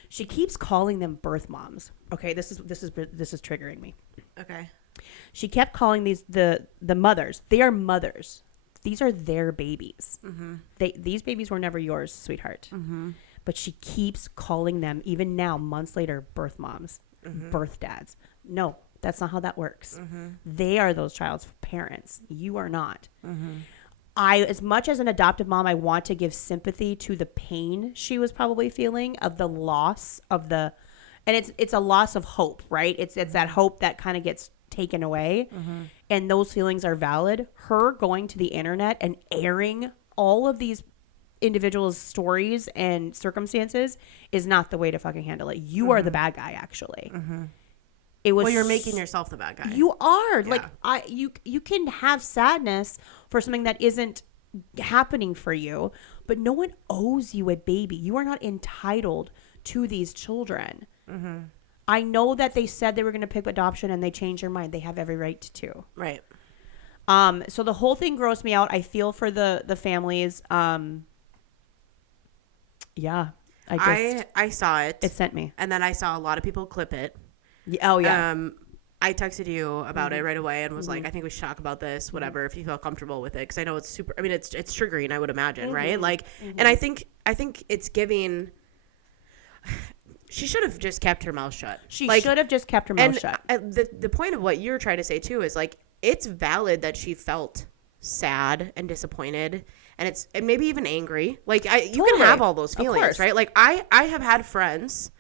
She keeps calling them birth moms. Okay, this is triggering me. Okay. She kept calling these the mothers. They are mothers. These are their babies. Mm-hmm. These babies were never yours, sweetheart. Mm-hmm. But she keeps calling them, even now, months later, birth moms, mm-hmm. birth dads. No, that's not how that works. Mm-hmm. They are those child's parents. You are not. Mm-hmm. As much as an adoptive mom, I want to give sympathy to the pain she was probably feeling of the loss of and it's a loss of hope, right? It's that hope that kind of gets taken away, mm-hmm. and those feelings are valid. Her going to the internet and airing all of these individuals' stories and circumstances is not the way to fucking handle it. You mm-hmm. are the bad guy, actually. Mm-hmm. It was. Well, you're making yourself the bad guy. You are. Yeah. Like you can have sadness for something that isn't happening for you, but no one owes you a baby. You are not entitled to these children. Mm-hmm. I know that they said they were going to pick adoption and they changed their mind. They have every right to. Right. So the whole thing grossed me out. I feel for the families. Yeah. I saw it. It sent me. And then I saw a lot of people clip it. Oh, yeah. I texted you about mm-hmm. it right away and was mm-hmm. like, I think we should talk about this, whatever, if you feel comfortable with it. Because I know it's super, I mean, it's triggering, I would imagine, mm-hmm. right? Like, mm-hmm. and I think it's giving, she should have just kept her mouth shut. She should have just kept her mouth shut. The point of what you're trying to say, too, is like, it's valid that she felt sad and disappointed. And maybe even angry. Like, you can have all those feelings, right? Like, I have had friends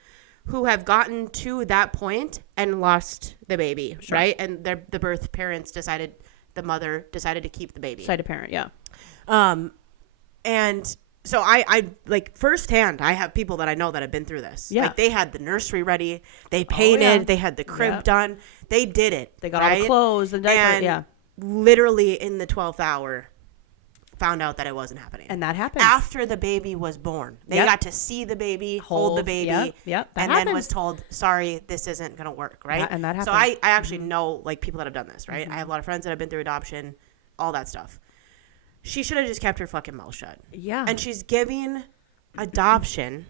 who have gotten to that point and lost the baby, sure. right? And the birth parents the mother decided to keep the baby. Decided to parent, yeah. And so I like firsthand, I have people that I know that have been through this. Yeah. Like, they had the nursery ready, they painted, they had the crib done, they did it. They got all the clothes and diapers, and literally in the 12th hour, found out that it wasn't happening. And that happened after the baby was born. They got to see the baby, hold the baby, and then was told, sorry, this isn't going to work, right? And that happened. So I actually mm-hmm. know, like, people that have done this, right? Mm-hmm. I have a lot of friends that have been through adoption, all that stuff. She should have just kept her fucking mouth shut. Yeah. And she's giving adoption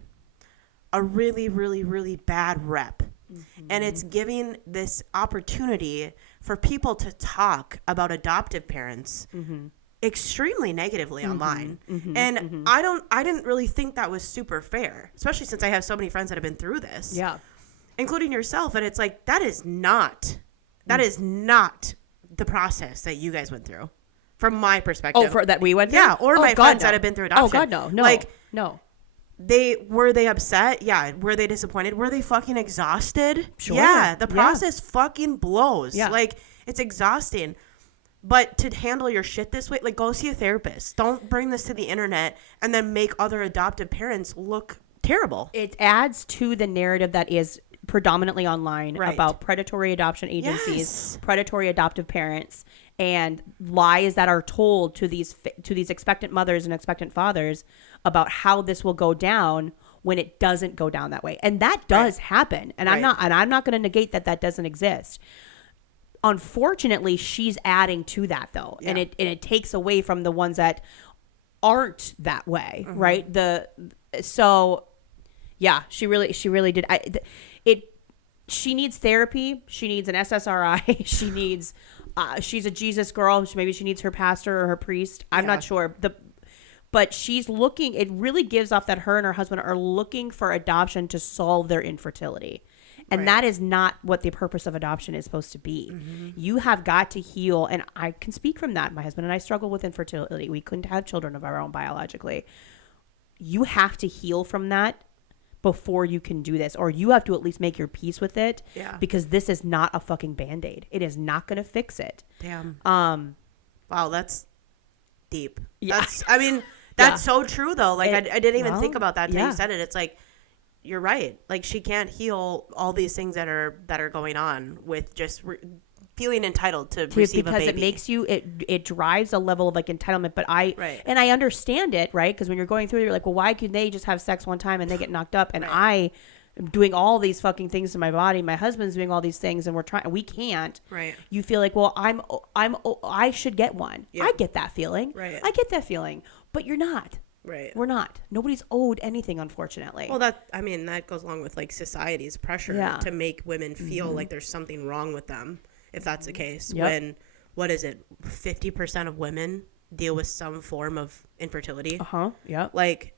a really, really, really bad rep. Mm-hmm. And it's giving this opportunity for people to talk about adoptive parents mm-hmm. extremely negatively online. And I didn't really think that was super fair, especially since I have so many friends that have been through this. Yeah. Including yourself. And it's like, that is not the process that you guys went through from my perspective. Oh, for that we went through? Yeah. Or my friends that have been through adoption. Oh God, no. No. Like, no. Were they upset? Yeah. Were they disappointed? Were they fucking exhausted? Sure. Yeah. The process fucking blows. Yeah. Like, it's exhausting. But to handle your shit this way, like, go see a therapist. Don't bring this to the internet and then make other adoptive parents look terrible. It adds to the narrative that is predominantly online Right. about predatory adoption agencies, Yes. predatory adoptive parents, and lies that are told to these expectant mothers and expectant fathers about how this will go down when it doesn't go down that way. And that does happen. And I'm not going to negate that doesn't exist. Unfortunately, she's adding to that though. Yeah. And it takes away from the ones that aren't that way, right? So yeah, she really did. She needs therapy. She needs an SSRI. She needs, she's a Jesus girl. Maybe she needs her pastor or her priest. I'm not sure. But she's looking, it really gives off that her and her husband are looking for adoption to solve their infertility. And that is not what the purpose of adoption is supposed to be. You have got to heal. And I can speak from that. My husband and I struggle with infertility. We couldn't have children of our own biologically. You have to heal from that before you can do this, or you have to at least make your peace with it. Yeah. Because this is not a fucking Band-Aid. It is not going to fix it. Damn. Wow, that's deep. Yeah. That's so true though. Like, I didn't even think about that until yeah. you said it. It's like, you're right. Like, she can't heal all these things that are going on with just feeling entitled to receive a baby. Because it makes you, it drives a level of like entitlement. But Right. and I understand it, right? Because when you're going through, you're like, well, why could they just have sex one time and they get knocked up? And I am doing all these fucking things to my body. My husband's doing all these things, and we can't. Right. You feel like, well, I should get one. Yeah. I get that feeling. Right. I get that feeling, but you're not. Right. We're not. Nobody's owed anything, unfortunately. Well, that goes along with like society's pressure to make women feel like there's something wrong with them, if that's the case. Yep. When, what is it, 50% of women deal with some form of infertility. Yeah. Like,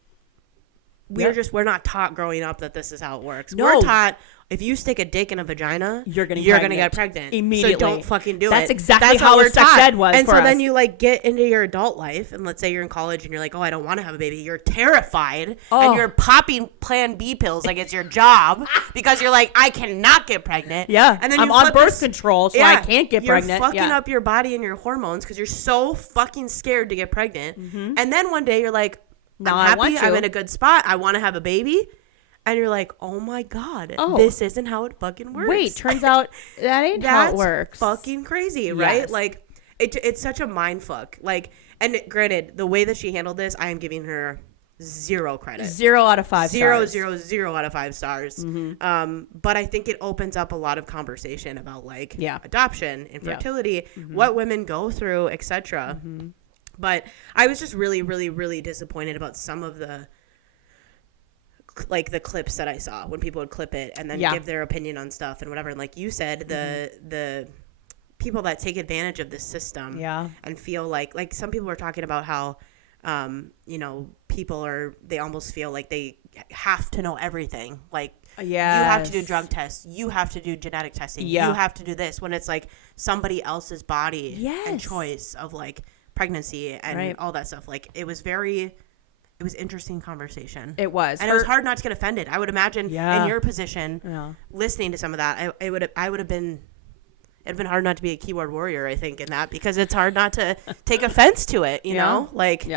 we're not taught growing up that this is how it works. No. We're taught if you stick a dick in a vagina, you're gonna get pregnant immediately. So don't fucking do it. That's exactly That's how what our sex ed was. And for so us. then you like get into your adult life, and let's say you're in college and you're like, oh, I don't want to have a baby. You're terrified, and you're popping Plan B pills like it's your job because you're like, I cannot get pregnant. Yeah, and then I'm on birth control, so I can't get pregnant. You're fucking up your body and your hormones because you're so fucking scared to get pregnant. And then one day you're like, No, I'm happy. I'm in a good spot. I want to have a baby. And you're like, oh my God, this isn't how it fucking works. Wait, turns out that ain't how it works. Fucking crazy, right? Yes. Like, it's such a mind fuck. Like, and granted, the way that she handled this, I am giving her 0 credit. 0 out of 5 Zero, stars. 0 out of 5 stars. But I think it opens up a lot of conversation about like adoption, infertility, what women go through, etc. But I was just really, really, really disappointed about some of the clips that I saw when people would clip it and then give their opinion on stuff and whatever. And like you said, the people that take advantage of this system and feel like some people were talking about how, they almost feel like they have to know everything. Like, you have to do drug tests. You have to do genetic testing. You have to do this, when it's like somebody else's body and choice of like pregnancy and all that stuff. Like, it was interesting conversation. It was. And it was hard not to get offended. I would imagine in your position, listening to some of that, it'd been hard not to be a keyboard warrior, I think, in that, because it's hard not to take offense to it, you know? Like,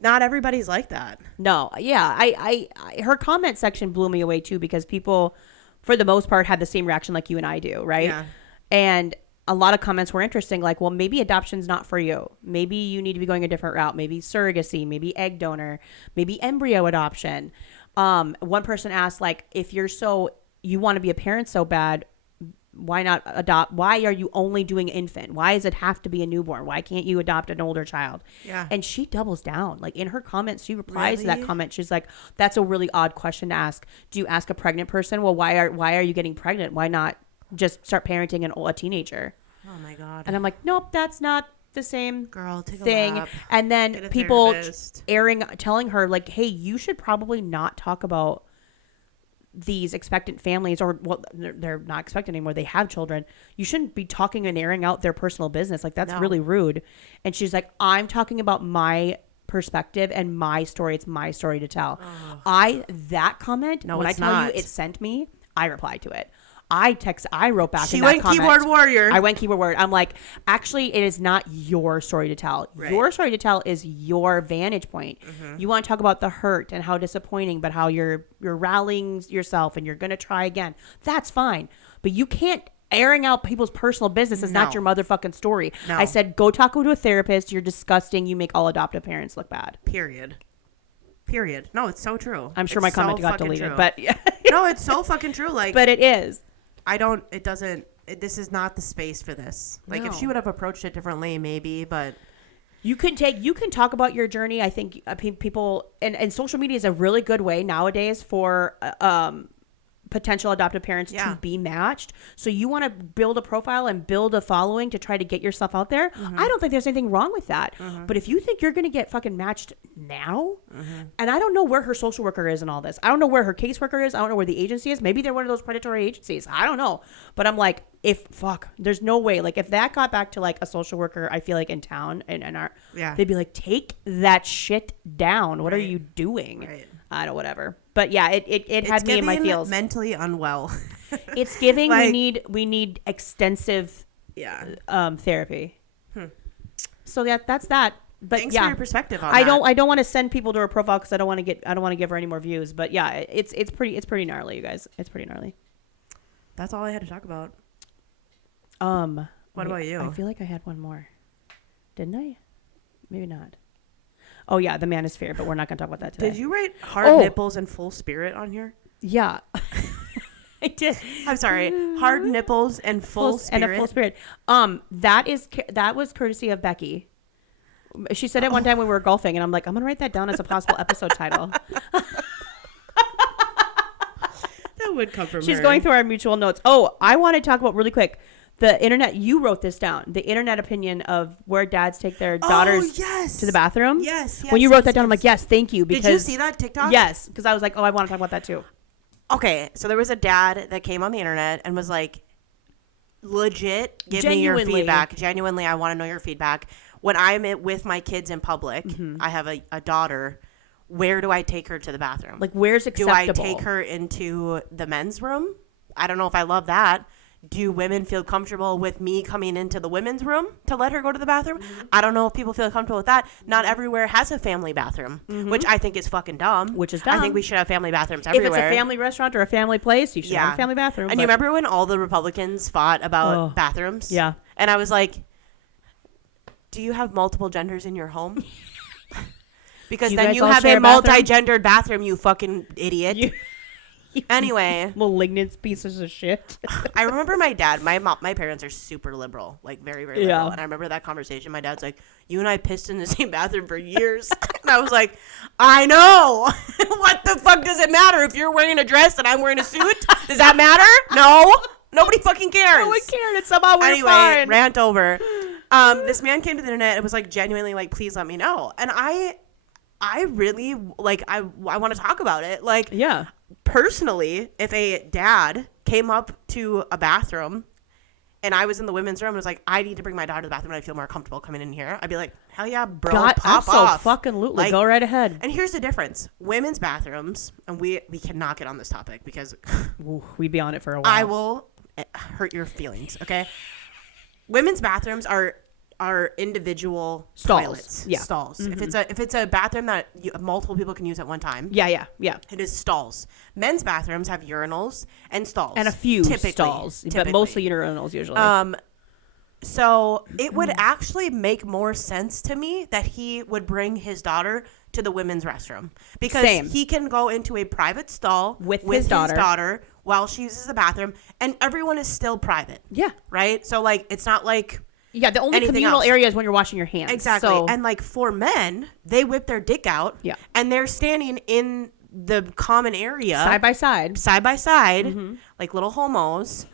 not everybody's like that. No. Yeah. I her comment section blew me away too, because people, for the most part, had the same reaction like you and I do, right? Yeah. And a lot of comments were interesting, like, well, maybe adoption's not for you. Maybe you need to be going a different route. Maybe surrogacy, maybe egg donor, maybe embryo adoption. One person asked, like, if you want to be a parent so bad, why not adopt? Why are you only doing infant? Why does it have to be a newborn? Why can't you adopt an older child? Yeah. And she doubles down. Like, in her comments, she replies to that comment. She's like, that's a really odd question to ask. Do you ask a pregnant person, well, why are you getting pregnant? Why not just start parenting a teenager? Oh my God. And I'm like, nope, that's not the same Girl, take a thing. lap. And then Get a people therapist. telling her like, hey, you should probably not talk about these expectant families, or well, they're not expectant anymore. They have children. You shouldn't be talking and airing out their personal business. Like, that's really rude. And she's like, I'm talking about my perspective and my story. It's my story to tell. That comment, when I tell you it sent me, I replied to it. I wrote back. She in that went comment. keyboard warrior. I went keyboard warrior. I'm like, actually, it is not your story to tell. Right. Your story to tell is your vantage point. You want to talk about the hurt and how disappointing, but how you're rallying yourself and you're going to try again. That's fine. But you can't airing out people's personal business is not your motherfucking story. No. I said, go talk to a therapist. You're disgusting. You make all adoptive parents look bad. Period. No, it's so true. I'm sure my comment got deleted, true. but No, it's so fucking true. Like, but it is. This is not the space for this. Like, if No. she would have approached it differently, maybe, but You can talk about your journey. I think people and social media is a really good way nowadays for potential adoptive parents to be matched. So you want to build a profile and build a following to try to get yourself out there. I don't think there's anything wrong with that. But if you think you're going to get fucking matched now, and I don't know where her social worker is in all this. I don't know where her caseworker is. I don't know where the agency is. Maybe they're one of those predatory agencies. I don't know. But I'm like, there's no way. Like, if that got back to like a social worker, I feel like in town and they'd be like, take that shit down. What are you doing? Right. I don't, whatever. But yeah, it had me in my feels. Mentally unwell. It's giving. Like, we need extensive therapy. So that's that. But thanks for your perspective on I that. I don't want to send people to her profile because I don't want to give her any more views. But yeah, it's pretty gnarly, you guys. It's pretty gnarly. That's all I had to talk about. What about you? I feel like I had one more. Didn't I? Maybe not. Oh yeah, the manosphere, but we're not going to talk about that today. Did you write hard nipples and full spirit on here? Yeah. I did. I'm sorry. Hard nipples and full spirit. And a full spirit. That was courtesy of Becky. She said it one time when we were golfing, and I'm like, I'm gonna write that down as a possible episode title. That would come from She's her. going through our mutual notes. Oh, I want to talk about really quick. The internet, you wrote this down. The internet opinion of where dads take their daughters to the bathroom. Yes. When you wrote that down, I'm like, yes, thank you. Because, did you see that TikTok? Yes, because I was like, oh, I want to talk about that too. Okay, so there was a dad that came on the internet and was like, legit, give me your feedback. Genuinely, I want to know your feedback. When I'm with my kids in public, I have a daughter. Where do I take her to the bathroom? Like, where's acceptable? Do I take her into the men's room? I don't know if I love that. Do women feel comfortable with me coming into the women's room to let her go to the bathroom? I don't know if people feel comfortable with that. Not everywhere has a family bathroom, which I think is fucking dumb. Which is dumb. I think we should have family bathrooms everywhere. If it's a family restaurant or a family place, you should have a family bathroom. And you remember when all the Republicans fought about bathrooms? Yeah. And I was like, do you have multiple genders in your home? Because then you have a multi-gendered bathroom, you fucking idiot. Anyway, malignant pieces of shit. I remember my dad. My parents are super liberal, like very, very liberal. And I remember that conversation. My dad's like, "You and I pissed in the same bathroom for years," and I was like, "I know. What the fuck does it matter if you're wearing a dress and I'm wearing a suit? Does that matter? No, nobody fucking cares. No one cared. It's somehow we're fine." Rant over. This man came to the internet and was like, genuinely like, "Please let me know." And I really like. I want to talk about it. Like, yeah. Personally, if a dad came up to a bathroom and I was in the women's room and was like, I need to bring my daughter to the bathroom and I feel more comfortable coming in here, I'd be like, hell yeah, bro, pop off. Fucking lootly. Like, go right ahead. And here's the difference. Women's bathrooms, and we cannot get on this topic because we'd be on it for a while. I will hurt your feelings, okay? Women's bathrooms are individual stalls. Toilets. Yeah. Stalls. If it's a bathroom that multiple people can use at one time. Yeah. It is stalls. Men's bathrooms have urinals and stalls. And a few stalls. But mostly urinals usually. So it would actually make more sense to me that he would bring his daughter to the women's restroom. Because he can go into a private stall with his daughter while she uses the bathroom. And everyone is still private. Yeah. Right? So like it's not like... Yeah, the only communal area is when you're washing your hands. Exactly. So. And like for men, they whip their dick out. Yeah. And they're standing in the common area. Side by side. Like little homos.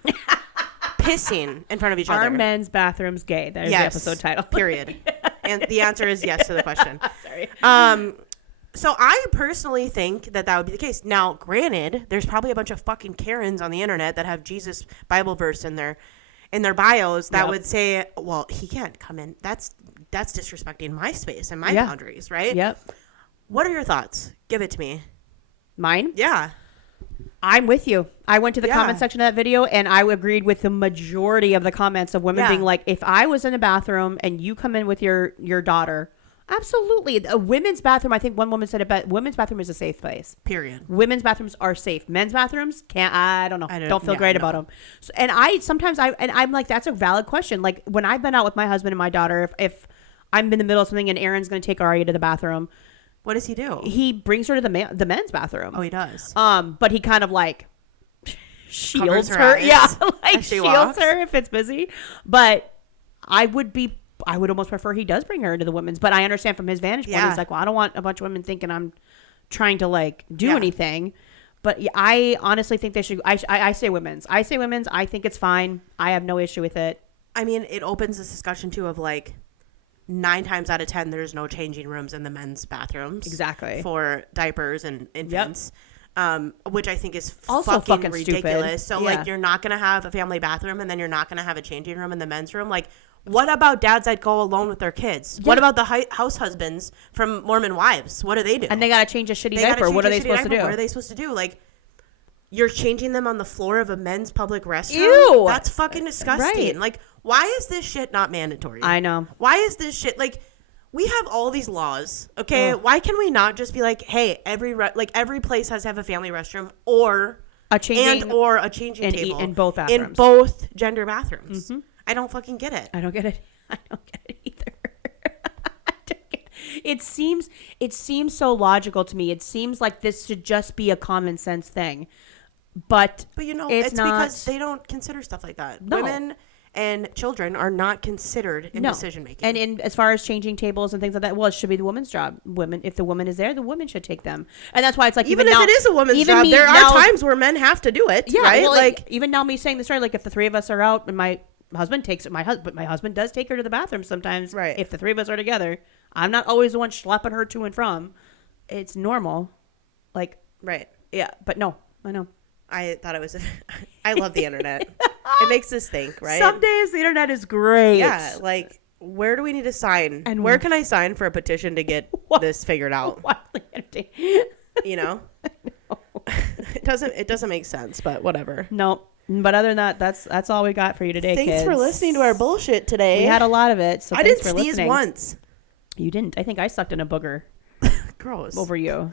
pissing in front of each other. Are men's bathrooms gay? There's the episode title. Period. And the answer is yes to the question. Sorry. So I personally think that would be the case. Now, granted, there's probably a bunch of fucking Karens on the internet that have Jesus Bible verse in their bios that would say, well, he can't come in. That's disrespecting my space and my boundaries, right? Yep. What are your thoughts? Give it to me. Mine? Yeah. I'm with you. I went to the comment section of that video and I agreed with the majority of the comments of women being like, if I was in a bathroom and you come in with your daughter, absolutely. A women's bathroom, I think one woman said it best, women's bathroom is a safe place. Period. Women's bathrooms are safe. Men's bathrooms I don't know. Don't feel great about them. So, and I'm like, that's a valid question. Like when I've been out with my husband and my daughter, if I'm in the middle of something and Aaron's going to take Aria to the bathroom, what does he do? He brings her to the men's bathroom. Oh, he does. But he kind of like shields her. Yeah, like shields her if it's busy. But I would almost prefer he does bring her into the women's. But I understand from his vantage point, he's like, well, I don't want a bunch of women thinking I'm trying to like do anything. But I honestly think they should. I say women's. I think it's fine. I have no issue with it. I mean, it opens this discussion too of like, 9 times out of 10, there's no changing rooms in the men's bathrooms. Exactly. For diapers and infants. Which I think is also fucking ridiculous. Stupid. So like you're not going to have a family bathroom and then you're not going to have a changing room in the men's room. Like what about dads that go alone with their kids? Yeah. What about the house husbands from Mormon wives? What do they do? And they got to change a shitty diaper. What are they supposed to do? What are they supposed to do? Like you're changing them on the floor of a men's public restroom? Ew. That's fucking disgusting. Right. Like why is this shit not mandatory? I know. Why is this shit like we have all these laws, okay? Why can we not just be like, hey, every place has to have a family restroom or a changing table in both bathrooms, in both gender bathrooms? Mm-hmm. I don't fucking get it. I don't get it. I don't get it either. It seems so logical to me. It seems like this should just be a common sense thing, but you know, it's not, because they don't consider stuff like that. No. Women and children are not considered in decision making. And as far as changing tables and things like that, well, it should be the woman's job. If the woman is there, the woman should take them. And that's why it's like even if it is a woman's job, there are times where men have to do it. Yeah, right? Well, like even now, me saying the story, like if the three of us are out and my husband takes it, my husband does take her to the bathroom sometimes. Right. If the three of us are together, I'm not always the one schlepping her to and from. It's normal. Like right. Yeah, but no, I know. I thought it was. I love the internet. It makes us think, right? Some days the internet is great. Yeah, like where do we need to sign? And where can I sign for a petition to get this figured out? You know, it doesn't make sense, but whatever. No, but other than that, that's all we got for you today. Thanks kids. for listening to our bullshit today. We had a lot of it. So I didn't sneeze once. You didn't. I think I sucked in a booger. Gross. Over you.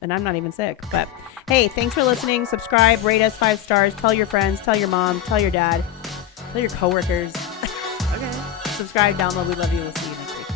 And I'm not even sick. But hey, thanks for listening. Subscribe, rate us 5 stars. Tell your friends, tell your mom, tell your dad, tell your coworkers. Okay. Subscribe, download. We love you. We'll see you next week.